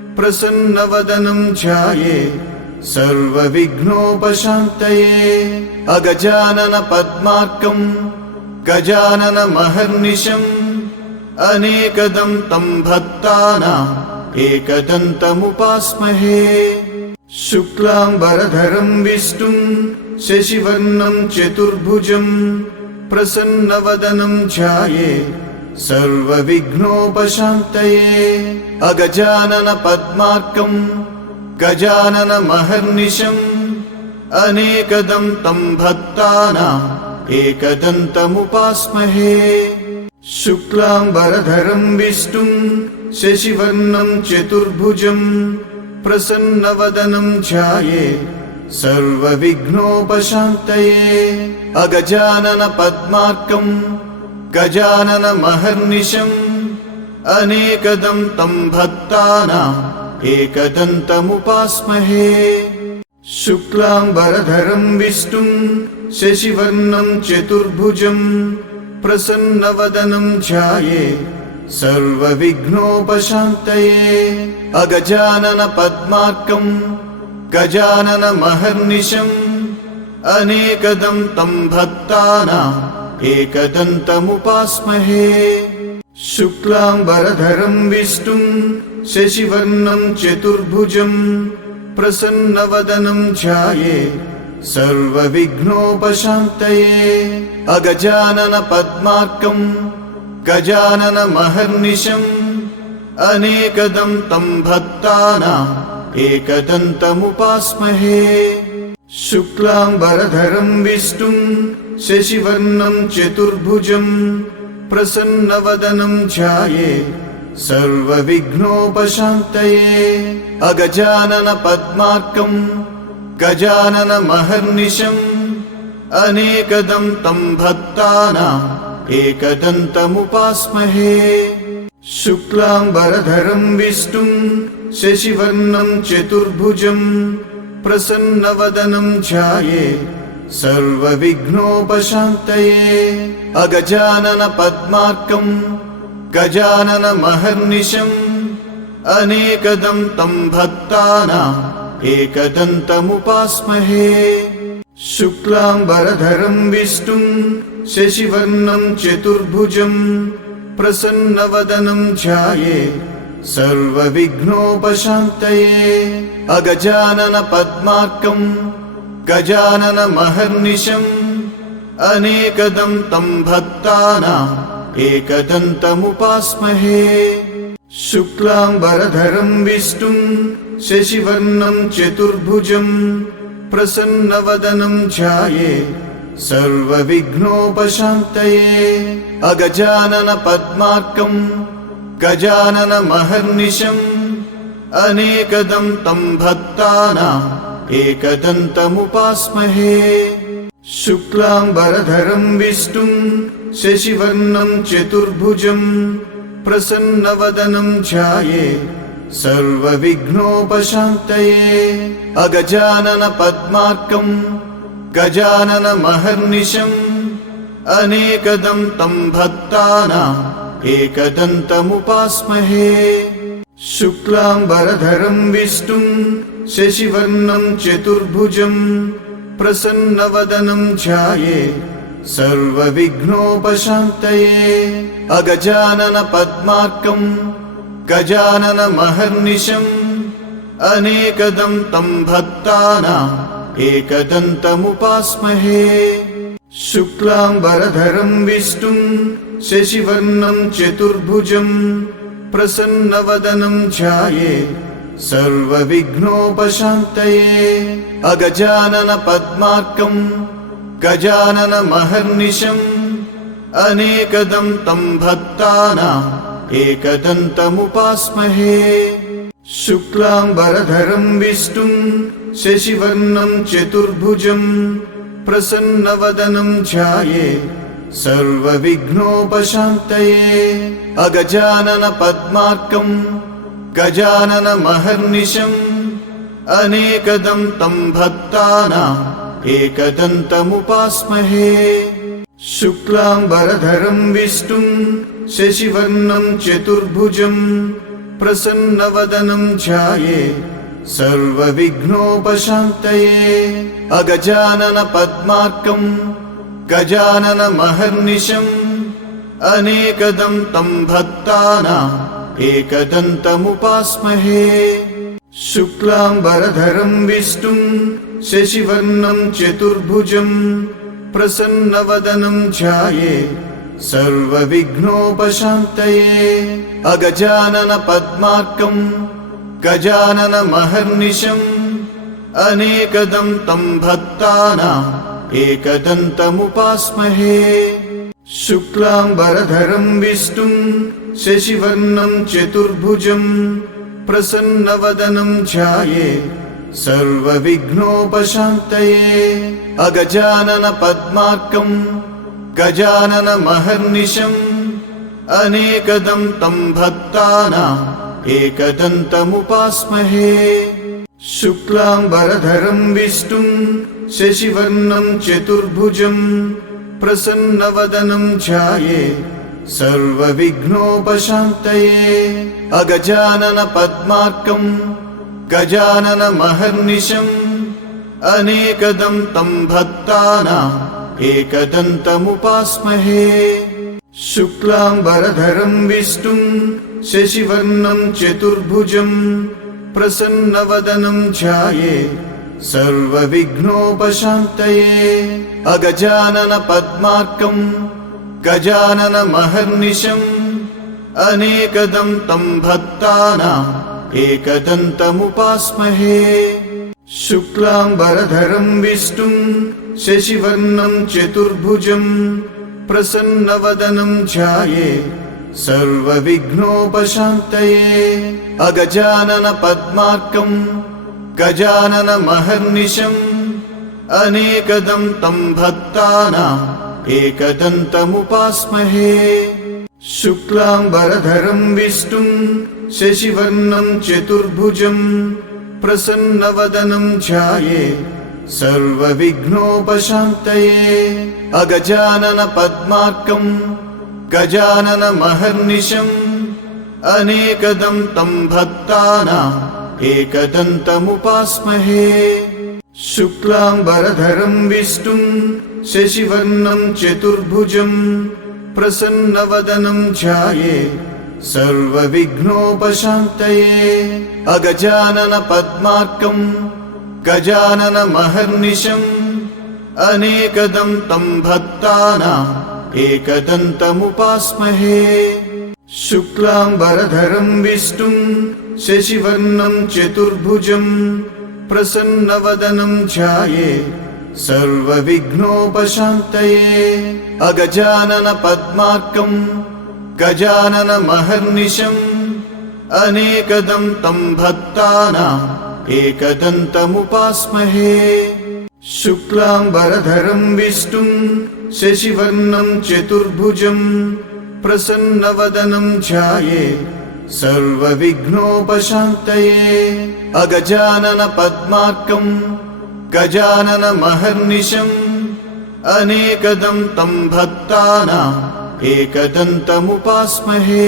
प्रसन्नवदनं ध्यायेत् सर्वविघ्नोपशान्तये। अगजानन पद्मार्कं गजाननमहर्निशम् अनेकदं तं भक्तानाम् एकदन्तमुपास्महे। शुक्लाम्बरधरं विष्णुं शशिवर्णं चतुर्भुजं प्रसन्नवदनं ध्यायेत् सर्वविघ्नोपशान्तये। अगजानन पद्मार्कं गजाननमहर्निशम् अनेकदं तं भक्तानाम् एकदन्तमुपास्महे। शुक्लाम्बरधरं विष्णुं शशिवर्णं चतुर्भुजं प्रसन्नवदनं ध्यायेत् सर्वविघ्नोपशान्तये। अगजानन पद्मार्कं गजाननमहर्निशम् अनेकदं तं भक्तानाम् एकदन्तमुपास्महे। शुक्लाम्बरधरं विष्णुं शशिवर्णं चतुर्भुजं प्रसन्नवदनं ध्यायेत् सर्वविघ्नोपशान्तये। अगजानन पद्मार्कं गजाननमहर्निशम् अनेकदं तं भक्तानाम् एकदन्तमुपास्महे। शुक्लाम्बरधरं विष्णुं शशिवर्णं चतुर्भुजं प्रसन्नवदनं ध्यायेत् सर्वविघ्नोपशान्तये। अगजानन पद्मार्कं गजाननमहर्निशम् अनेकदं तं भक्तानाम् एकदन्तमुपास्महे। शुक्लाम्बरधरं विष्णुं शशिवर्णं चतुर्भुजं प्रसन्नवदनं ध्यायेत् सर्वविघ्नोपशान्तये। अगजानन पद्मार्कं गजाननमहर्निशम् अनेकदं तं भक्तानाम् एकदन्तमुपास्महे। शुक्लाम्बरधरं विष्णुं शशिवर्णं चतुर्भुजं प्रसन्नवदनं ध्यायेत् सर्वविघ्नोपशान्तये। अगजानन पद्मार्कं गजाननमहर्निशम् अनेकदं तं भक्तानाम् एकदन्तमुपास्महे। शुक्लाम्बरधरं विष्णुं शशिवर्णं चतुर्भुजं प्रसन्नवदनं ध्यायेत् सर्वविघ्नोपशान्तये। अगजानन पद्मार्कं गजाननमहर्निशम् अनेकदं तं भक्तानाम् एकदन्तमुपास्महे। शुक्लाम्बरधरं विष्णुं शशिवर्णं चतुर्भुजं प्रसन्नवदनं ध्यायेत् सर्वविघ्नोपशान्तये। अगजानन पद्मार्कं गजाननमहर्निशम् अनेकदं तं भक्तानाम् एकदन्तमुपास्महे। शुक्लाम्बरधरं विष्णुं शशिवर्णं चतुर्भुजं प्रसन्नवदनं ध्यायेत् सर्वविघ्नोपशान्तये। अगजानन पद्मार्कं गजाननमहर्निशम् अनेकदं तं भक्तानाम् एकदन्तमुपास्महे। शुक्लाम्बरधरं विष्णुं शशिवर्णं चतुर्भुजं प्रसन्नवदनं ध्यायेत् सर्वविघ्नोपशान्तये। अगजानन पद्मार्कं गजाननमहर्निशम् अनेकदं तं भक्तानाम् एकदन्तमुपास्महे। शुक्लाम्बरधरं विष्णुं शशिवर्णं चतुर्भुजं प्रसन्नवदनं ध्यायेत् सर्वविघ्नोपशान्तये। अगजानन पद्मार्कं गजाननमहर्निशम् अनेकदं तं भक्तानाम् एकदन्तमुपास्महे। शुक्लाम्बरधरं विष्णुं शशिवर्णं चतुर्भुजं प्रसन्नवदनं ध्यायेत् सर्वविघ्नोपशान्तये अगजानन पद्मार्कं गजाननमहर्निशम् अनेकदं तं भक्तानाम् एकदन्तमुपास्महे शुक्लाम्बरधरं विष्णुं शशिवर्णं चतुर्भुजं प्रसन्नवदनं ध्यायेत् सर्वविघ्नोपशान्तये अगजानन पद्मार्कं गजाननमहर्निशम् अनेकदं तं भक्तानाम् एकदन्तमुपास्महे शुक्लाम्बरधरं विष्णुं शशिवर्णं चतुर्भुजं प्रसन्नवदनं ध्यायेत् सर्वविघ्नोपशान्तये अगजानन पद्मार्कं गजाननमहर्निशम् अनेकदं तं भक्तानाम् एकदन्तमुपास्महे शुक्लाम्बरधरं विष्णुं शशिवर्णं चतुर्भुजं प्रसन्नवदनं ध्यायेत् सर्वविघ्नोपशान्तये अगजानन पद्मार्कं गजाननमहर्निशम् अनेकदं तं भक्तानाम् एकदन्तमुपास्महे शुक्लाम्बरधरं विष्णुं शशिवर्णं चतुर्भुजं प्रसन्नवदनं ध्यायेत् सर्वविघ्नोपशान्तये अगजानन पद्मार्कं गजाननमहर्निशम् अनेकदं तं भक्तानाम् एकदन्तमुपास्महे शुक्लाम्बरधरं विष्णुं शशिवर्णं चतुर्भुजं प्रसन्नवदनं ध्यायेत् सर्वविघ्नोपशान्तये अगजानन पद्मार्कं गजाननमहर्निशम् अनेकदं तं भक्तानाम् एकदन्तमुपास्महे शुक्लाम्बरधरं विष्णुं शशिवर्णं चतुर्भुजं प्रसन्नवदनं ध्यायेत् सर्वविघ्नोपशान्तये अगजानन पद्मार्कं गजाननमहर्निशम् अनेकदं तं भक्तानाम् एकदन्तमुपास्महे शुक्लाम्बरधरं विष्णुं शशिवर्णं चतुर्भुजं प्रसन्नवदनं ध्यायेत् सर्वविघ्नोपशान्तये अगजानन पद्मार्कं गजाननमहर्निशम् अनेकदं तं भक्तानाम् एकदन्तमुपास्महे शुक्लाम्बरधरं विष्णुं शशिवर्णं चतुर्भुजं प्रसन्नवदनं ध्यायेत् सर्वविघ्नोपशान्तये अगजानन पद्मार्कं गजाननमहर्निशम् अनेकदं तं भक्तानाम् एकदन्तमुपास्महे शुक्लाम्बरधरं विष्णुं शशिवर्णं चतुर्भुजं प्रसन्नवदनं ध्यायेत् सर्वविघ्नोपशान्तये अगजानन पद्मार्कं गजाननमहर्निशम् अनेकदं तं भक्तानाम् एकदन्तमुपास्महे शुक्लाम्बरधरं विष्णुं शशिवर्णं चतुर्भुजं प्रसन्नवदनं ध्यायेत् सर्वविघ्नोपशान्तये अगजानन पद्मार्कं गजाननमहर्निशम् अनेकदं तं भक्तानाम् एकदन्तमुपास्महे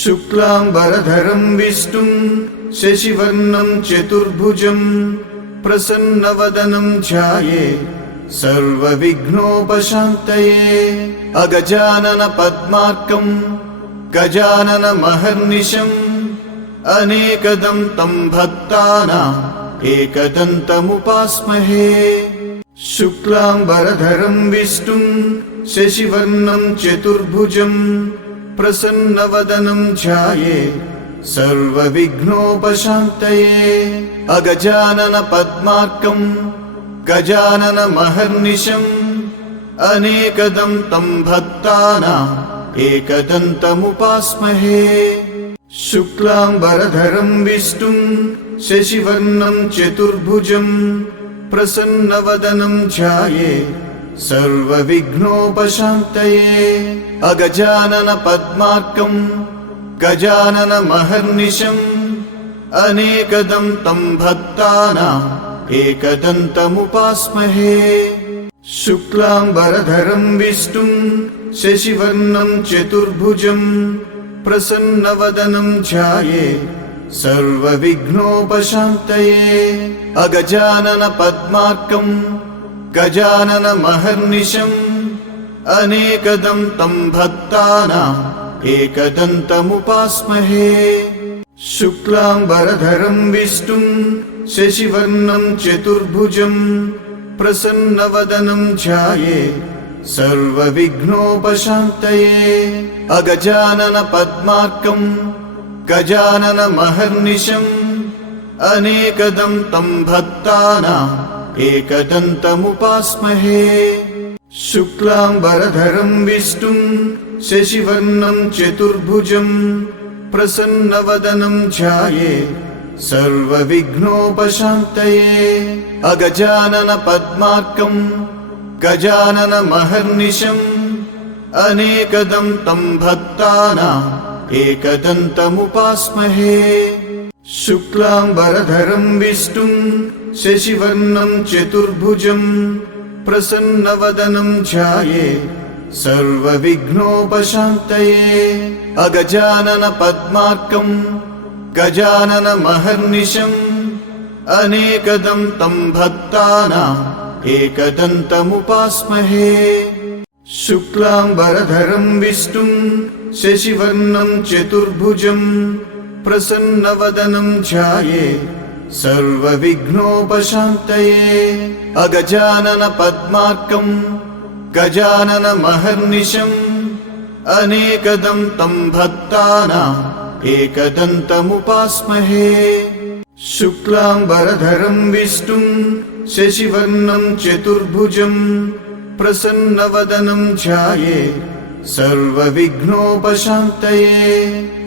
शुक्लाम्बरधरं विष्णुं शशिवर्णं चतुर्भुजं प्रसन्नवदनं ध्यायेत् सर्वविघ्नोपशान्तये अगजानन पद्मार्कं गजाननमहर्निशम् अनेकदं तं भक्तानाम् एकदन्तमुपास्महे शुक्लाम्बरधरं विष्णुं शशिवर्णं चतुर्भुजं प्रसन्नवदनं ध्यायेत् सर्वविघ्नोपशान्तये अगजानन पद्मार्कं गजाननमहर्निशम् अनेकदं तं भक्तानाम् एकदन्तमुपास्महे शुक्लाम्बरधरं विष्णुं शशिवर्णं चतुर्भुजं प्रसन्नवदनं ध्यायेत् सर्वविघ्नोपशान्तये। अगजानन पद्मार्कं गजाननमहर्निशम् अनेकदं तं भक्तानाम् एकदन्तमुपास्महे। शुक्लाम्बरधरं विष्णुं शशिवर्णं चतुर्भुजं प्रसन्नवदनं ध्यायेत् सर्वविघ्नोपशान्तये। अगजानन पद्मार्कं गजाननमहर्निशम् अनेकदं तं भक्तानाम् एकदन्तमुपास्महे। शुक्लाम्बरधरं विष्णुं शशिवर्णं चतुर्भुजं प्रसन्नवदनं ध्यायेत् सर्वविघ्नोपशान्तये। अगजानन पद्मार्कं गजाननमहर्निशम् अनेकदं तं भक्तानाम् एकदन्तमुपास्महे। शुक्लाम्बरधरं विष्णुं शशिवर्णं चतुर्भुजं प्रसन्नवदनं ध्यायेत् सर्वविघ्नोपशान्तये। अगजानन पद्मार्कं गजाननमहर्निशम् अनेकदं तं भक्तानाम् एकदन्तमुपास्महे। शुक्लाम्बरधरं विष्णुं शशिवर्णं चतुर्भुजं प्रसन्नवदनं ध्यायेत् सर्वविघ्नोपशान्तये। अगजानन पद्मार्कं गजाननमहर्निशम् अनेकदं तं भक्तानाम् एकदन्तमुपास्महे। शुक्लाम्बरधरं विष्णुं शशिवर्णं चतुर्भुजं प्रसन्नवदनं ध्यायेत् सर्वविघ्नोपशान्तये। अगजानन पद्मार्कं गजाननमहर्निशम् अनेकदं तं भक्तानाम् एकदन्तमुपास्महे। शुक्लाम्बरधरं विष्णुं शशिवर्णं चतुर्भुजं प्रसन्नवदनं ध्यायेत् सर्वविघ्नोपशान्तये।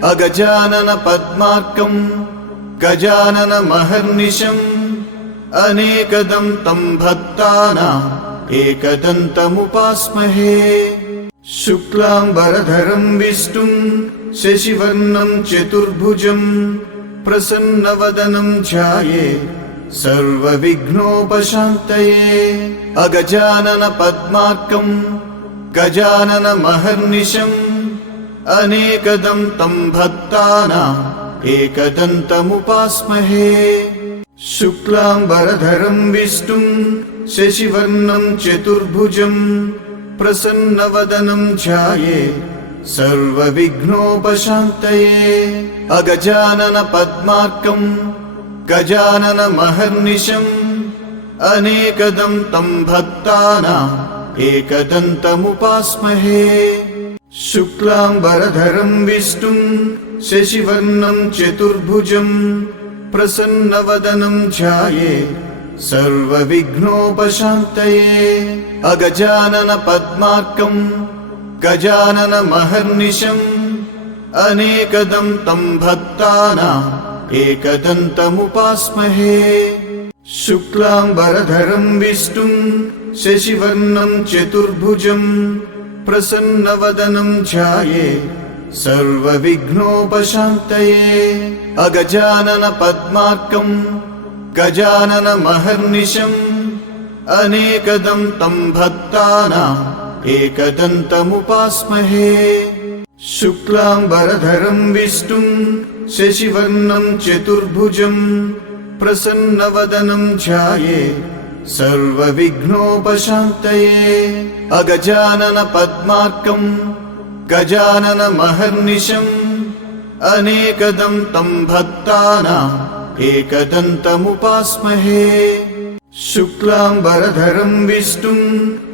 अगजानन पद्मार्कं गजाननमहर्निशम् अनेकदं तं भक्तानाम् एकदन्तमुपास्महे। शुक्लाम्बरधरं विष्णुं शशिवर्णं चतुर्भुजं प्रसन्नवदनं ध्यायेत् सर्वविघ्नोपशान्तये। अगजानन पद्मार्कं गजाननमहर्निशम् अनेकदं तं भक्तानाम् एकदन्तमुपास्महे। शुक्लाम्बरधरं विष्णुं शशिवर्णं चतुर्भुजं प्रसन्नवदनं ध्यायेत् सर्वविघ्नोपशान्तये। अगजानन पद्मार्कं गजाननमहर्निशम् अनेकदं तं भक्तानाम् एकदन्तमुपास्महे। शुक्लाम्बरधरं विष्णुं शशिवर्णं चतुर्भुजं प्रसन्नवदनं ध्यायेत् सर्वविघ्नोपशान्तये। अगजानन पद्मार्कं गजाननमहर्निशम् अनेकदं तं भक्तानाम् एकदन्तमुपास्महे। शुक्लाम्बरधरं विष्णुं शशिवर्णं चतुर्भुजं प्रसन्नवदनं ध्यायेत् सर्वविघ्नोपशान्तये। अगजानन पद्मार्कं गजाननमहर्निशम् अनेकदं तं भक्तानाम् एकदन्तमुपास्महे। शुक्लाम्बरधरं विष्णुं शशिवर्णं चतुर्भुजं प्रसन्नवदनं ध्यायेत् सर्वविघ्नोपशान्तये। अगजानन पद्मार्कं गजाननमहर्निशम् अनेकदं तं भक्तानाम् एकदन्तमुपास्महे। शुक्लाम्बरधरं विष्णुं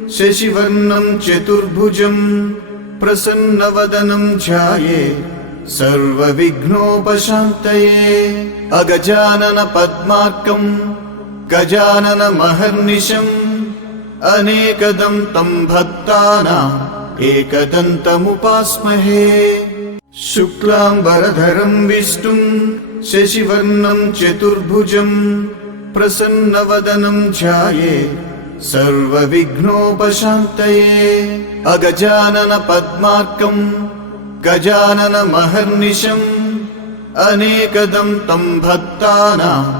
शशिवर्णं चतुर्भुजं प्रसन्नवदनं ध्यायेत् सर्वविघ्नोपशान्तये। अगजानन पद्मार्कं गजाननमहर्निशम् अनेकदं तं भक्तानाम् एकदन्तमुपास्महे। शुक्लाम्बरधरं विष्णुं शशिवर्णं चतुर्भुजं प्रसन्नवदनं ध्याये सर्वविघ्नोपशान्तये अगजाननपद्मार्कं गजाननमहर्निशम् अनेकदं तं भक्तानाम्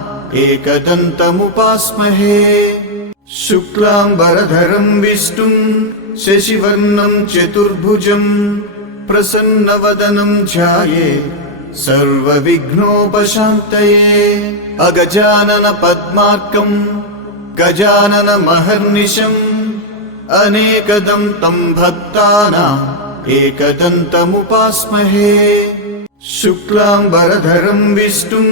एकदन्तमुपास्महे शुक्लाम्बरधरं विष्णुं शशिवर्णं चतुर्भुजं प्रसन्नवदनं ध्याये सर्वविघ्नोपशान्तये अगजाननपद्मार्कं गजाननमहर्निशम् अनेकदं तं भक्तानाम् एकदन्तमुपास्महे शुक्लाम्बरधरं विष्णुं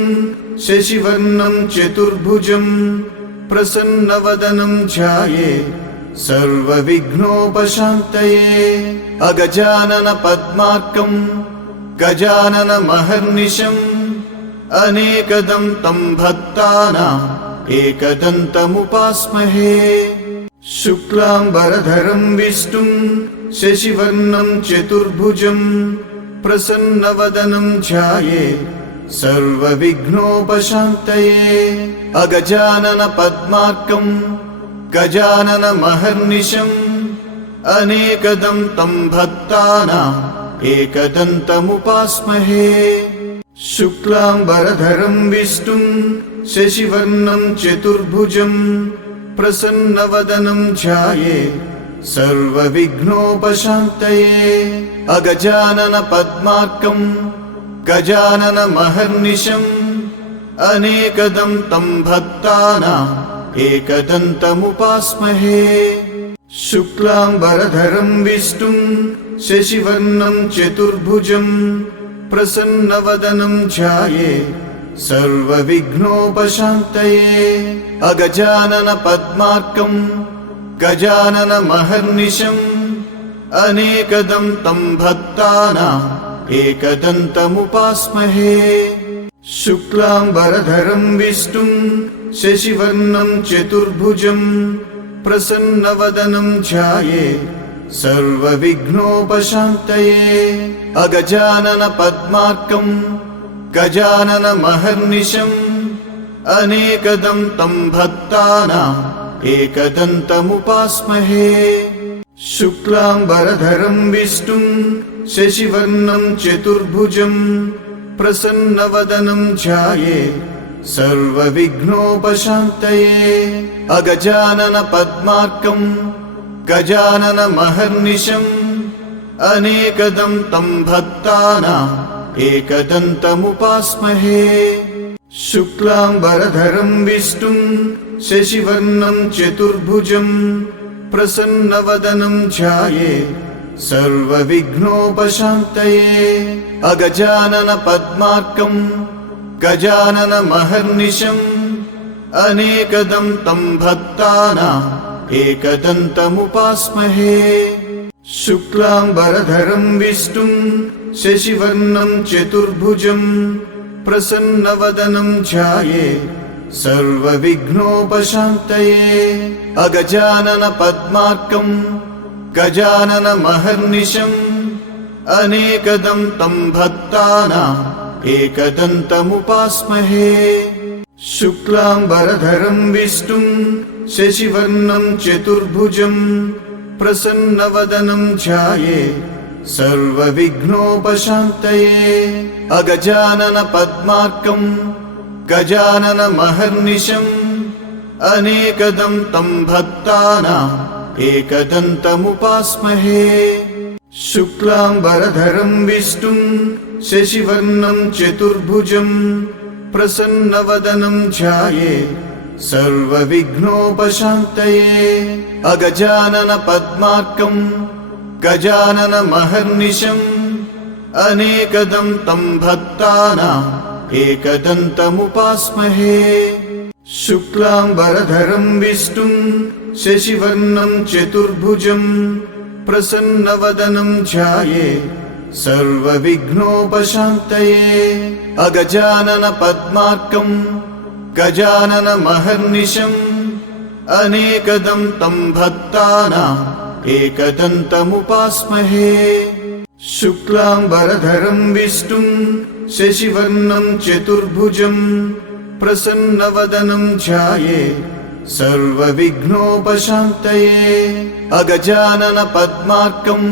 शशिवर्णं चतुर्भुजं प्रसन्नवदनं ध्याये सर्वविघ्नोपशान्तये अगजाननपद्मार्कं गजाननमहर्निशम् अनेकदं तं भक्तानाम् एकदन्तमुपास्महे शुक्लाम्बरधरं विष्णुं शशिवर्णं चतुर्भुजं प्रसन्नवदनं ध्याये सर्वविघ्नोपशान्तये अगजाननपद्मार्कं गजाननमहर्निशम् अनेकदं तं भक्तानाम् एकदन्तमुपास्महे शुक्लाम्बरधरं विष्णुं शशिवर्णं चतुर्भुजं प्रसन्नवदनं ध्याये सर्वविघ्नोपशान्तये अगजाननपद्मार्कं गजाननमहर्निशम् अनेकदं तं भक्तानाम् एकदन्तमुपास्महे शुक्लाम्बरधरं विष्णुं शशिवर्णं चतुर्भुजं प्रसन्नवदनं ध्याये सर्वविघ्नोपशान्तये अगजाननपद्मार्कं गजाननमहर्निशम् अनेकदं तं भक्तानाम् एकदन्तमुपास्महे शुक्लाम्बरधरं विष्णुं शशिवर्णं चतुर्भुजं प्रसन्नवदनं ध्याये सर्वविघ्नोपशान्तये अगजाननपद्मार्कं गजाननमहर्निशम् अनेकदं तं भक्तानाम् एकदन्तमुपास्महे शुक्लाम्बरधरं विष्णुं शशिवर्णं चतुर्भुजं प्रसन्नवदनं ध्याये सर्वविघ्नोपशान्तये अगजाननपद्मार्कं गजाननमहर्निशम् अनेकदं तं भक्तानाम् एकदन्तमुपास्महे शुक्लाम्बरधरं विष्णुं शशिवर्णं चतुर्भुजं प्रसन्नवदनं ध्याये सर्वविघ्नोपशान्तये अगजाननपद्मार्कं गजाननमहर्निशम् अनेकदं तं भक्तानाम् एकदन्तमुपास्महे शुक्लाम्बरधरं विष्णुं शशिवर्णं चतुर्भुजं प्रसन्नवदनं ध्याये सर्वविघ्नोपशान्तये अगजाननपद्मार्कं गजाननमहर्निशम् अनेकदं तं भक्तानाम् एकदन्तमुपास्महे शुक्लाम्बरधरं विष्णुं शशिवर्णं चतुर्भुजं प्रसन्नवदनं ध्याये सर्वविघ्नोपशान्तये अगजाननपद्मार्कं गजाननमहर्निशम् अनेकदं तं भक्तानाम् एकदन्तमुपास्महे शुक्लाम्बरधरं विष्णुं शशिवर्णं चतुर्भुजं प्रसन्नवदनं ध्याये सर्वविघ्नोपशान्तये अगजाननपद्मार्कं गजाननमहर्निशम् अनेकदं तं भक्तानाम् एकदन्तमुपास्महे शुक्लाम्बरधरं विष्णुं शशिवर्णं चतुर्भुजं प्रसन्नवदनं ध्याये सर्वविघ्नोपशान्तये अगजाननपद्मार्कं गजाननमहर्निशम् अनेकदं तं भक्तानाम् एकदन्तमुपास्महे शुक्लाम्बरधरं विष्णुं शशिवर्णं चतुर्भुजं प्रसन्नवदनं ध्यायेत् सर्वविघ्नोपशान्तये। अगजानन पद्मार्कं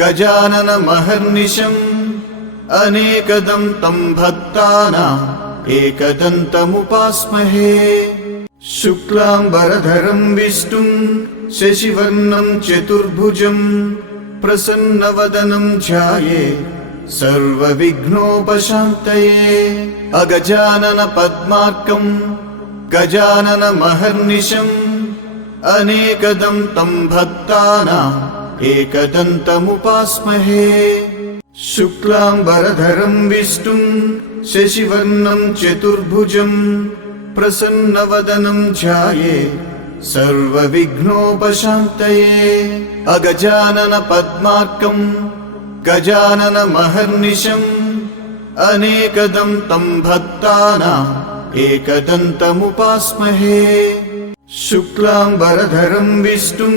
गजाननमहर्निशम् अनेकदं तं भक्तानाम् एकदन्तमुपास्महे। शुक्लाम्बरधरं विष्णुं शशिवर्णं चतुर्भुजं प्रसन्नवदनं ध्यायेत् सर्वविघ्नोपशान्तये। अगजानन पद्मार्कं गजाननमहर्निशम् अनेकदं तं भक्तानाम् एकदन्तमुपास्महे। शुक्लाम्बरधरं विष्णुं शशिवर्णं चतुर्भुजं प्रसन्नवदनं ध्यायेत् सर्वविघ्नोपशान्तये। अगजानन पद्मार्कं गजाननमहर्निशम् अनेकदं तं भक्तानाम् एकदन्तमुपास्महे। शुक्लाम्बरधरं विष्णुं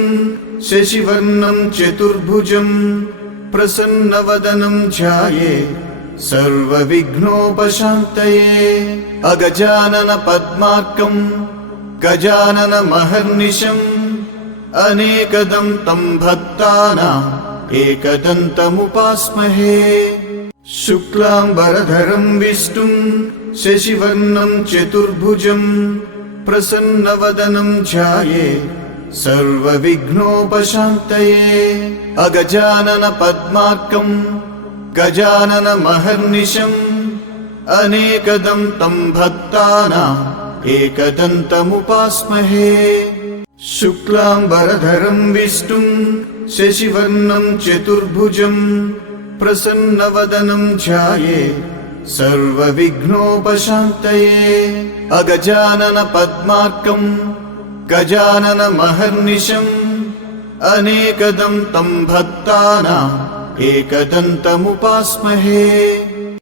शशिवर्णं चतुर्भुजं प्रसन्नवदनं ध्यायेत् सर्वविघ्नोपशान्तये। अगजानन पद्मार्कं गजाननमहर्निशम् अनेकदं तं भक्तानाम् एकदन्तमुपास्महे। शुक्लाम्बरधरं विष्णुं शशिवर्णं चतुर्भुजं प्रसन्नवदनं ध्यायेत् सर्वविघ्नोपशान्तये। अगजानन पद्मार्कं गजाननमहर्निशम् अनेकदं तं भक्तानाम् एकदन्तमुपास्महे। शुक्लाम्बरधरं विष्णुं शशिवर्णं चतुर्भुजं प्रसन्नवदनं ध्यायेत् सर्वविघ्नोपशान्तये। अगजानन पद्मार्कं गजाननमहर्निशम् अनेकदं तं भक्तानाम् एकदन्तमुपास्महे।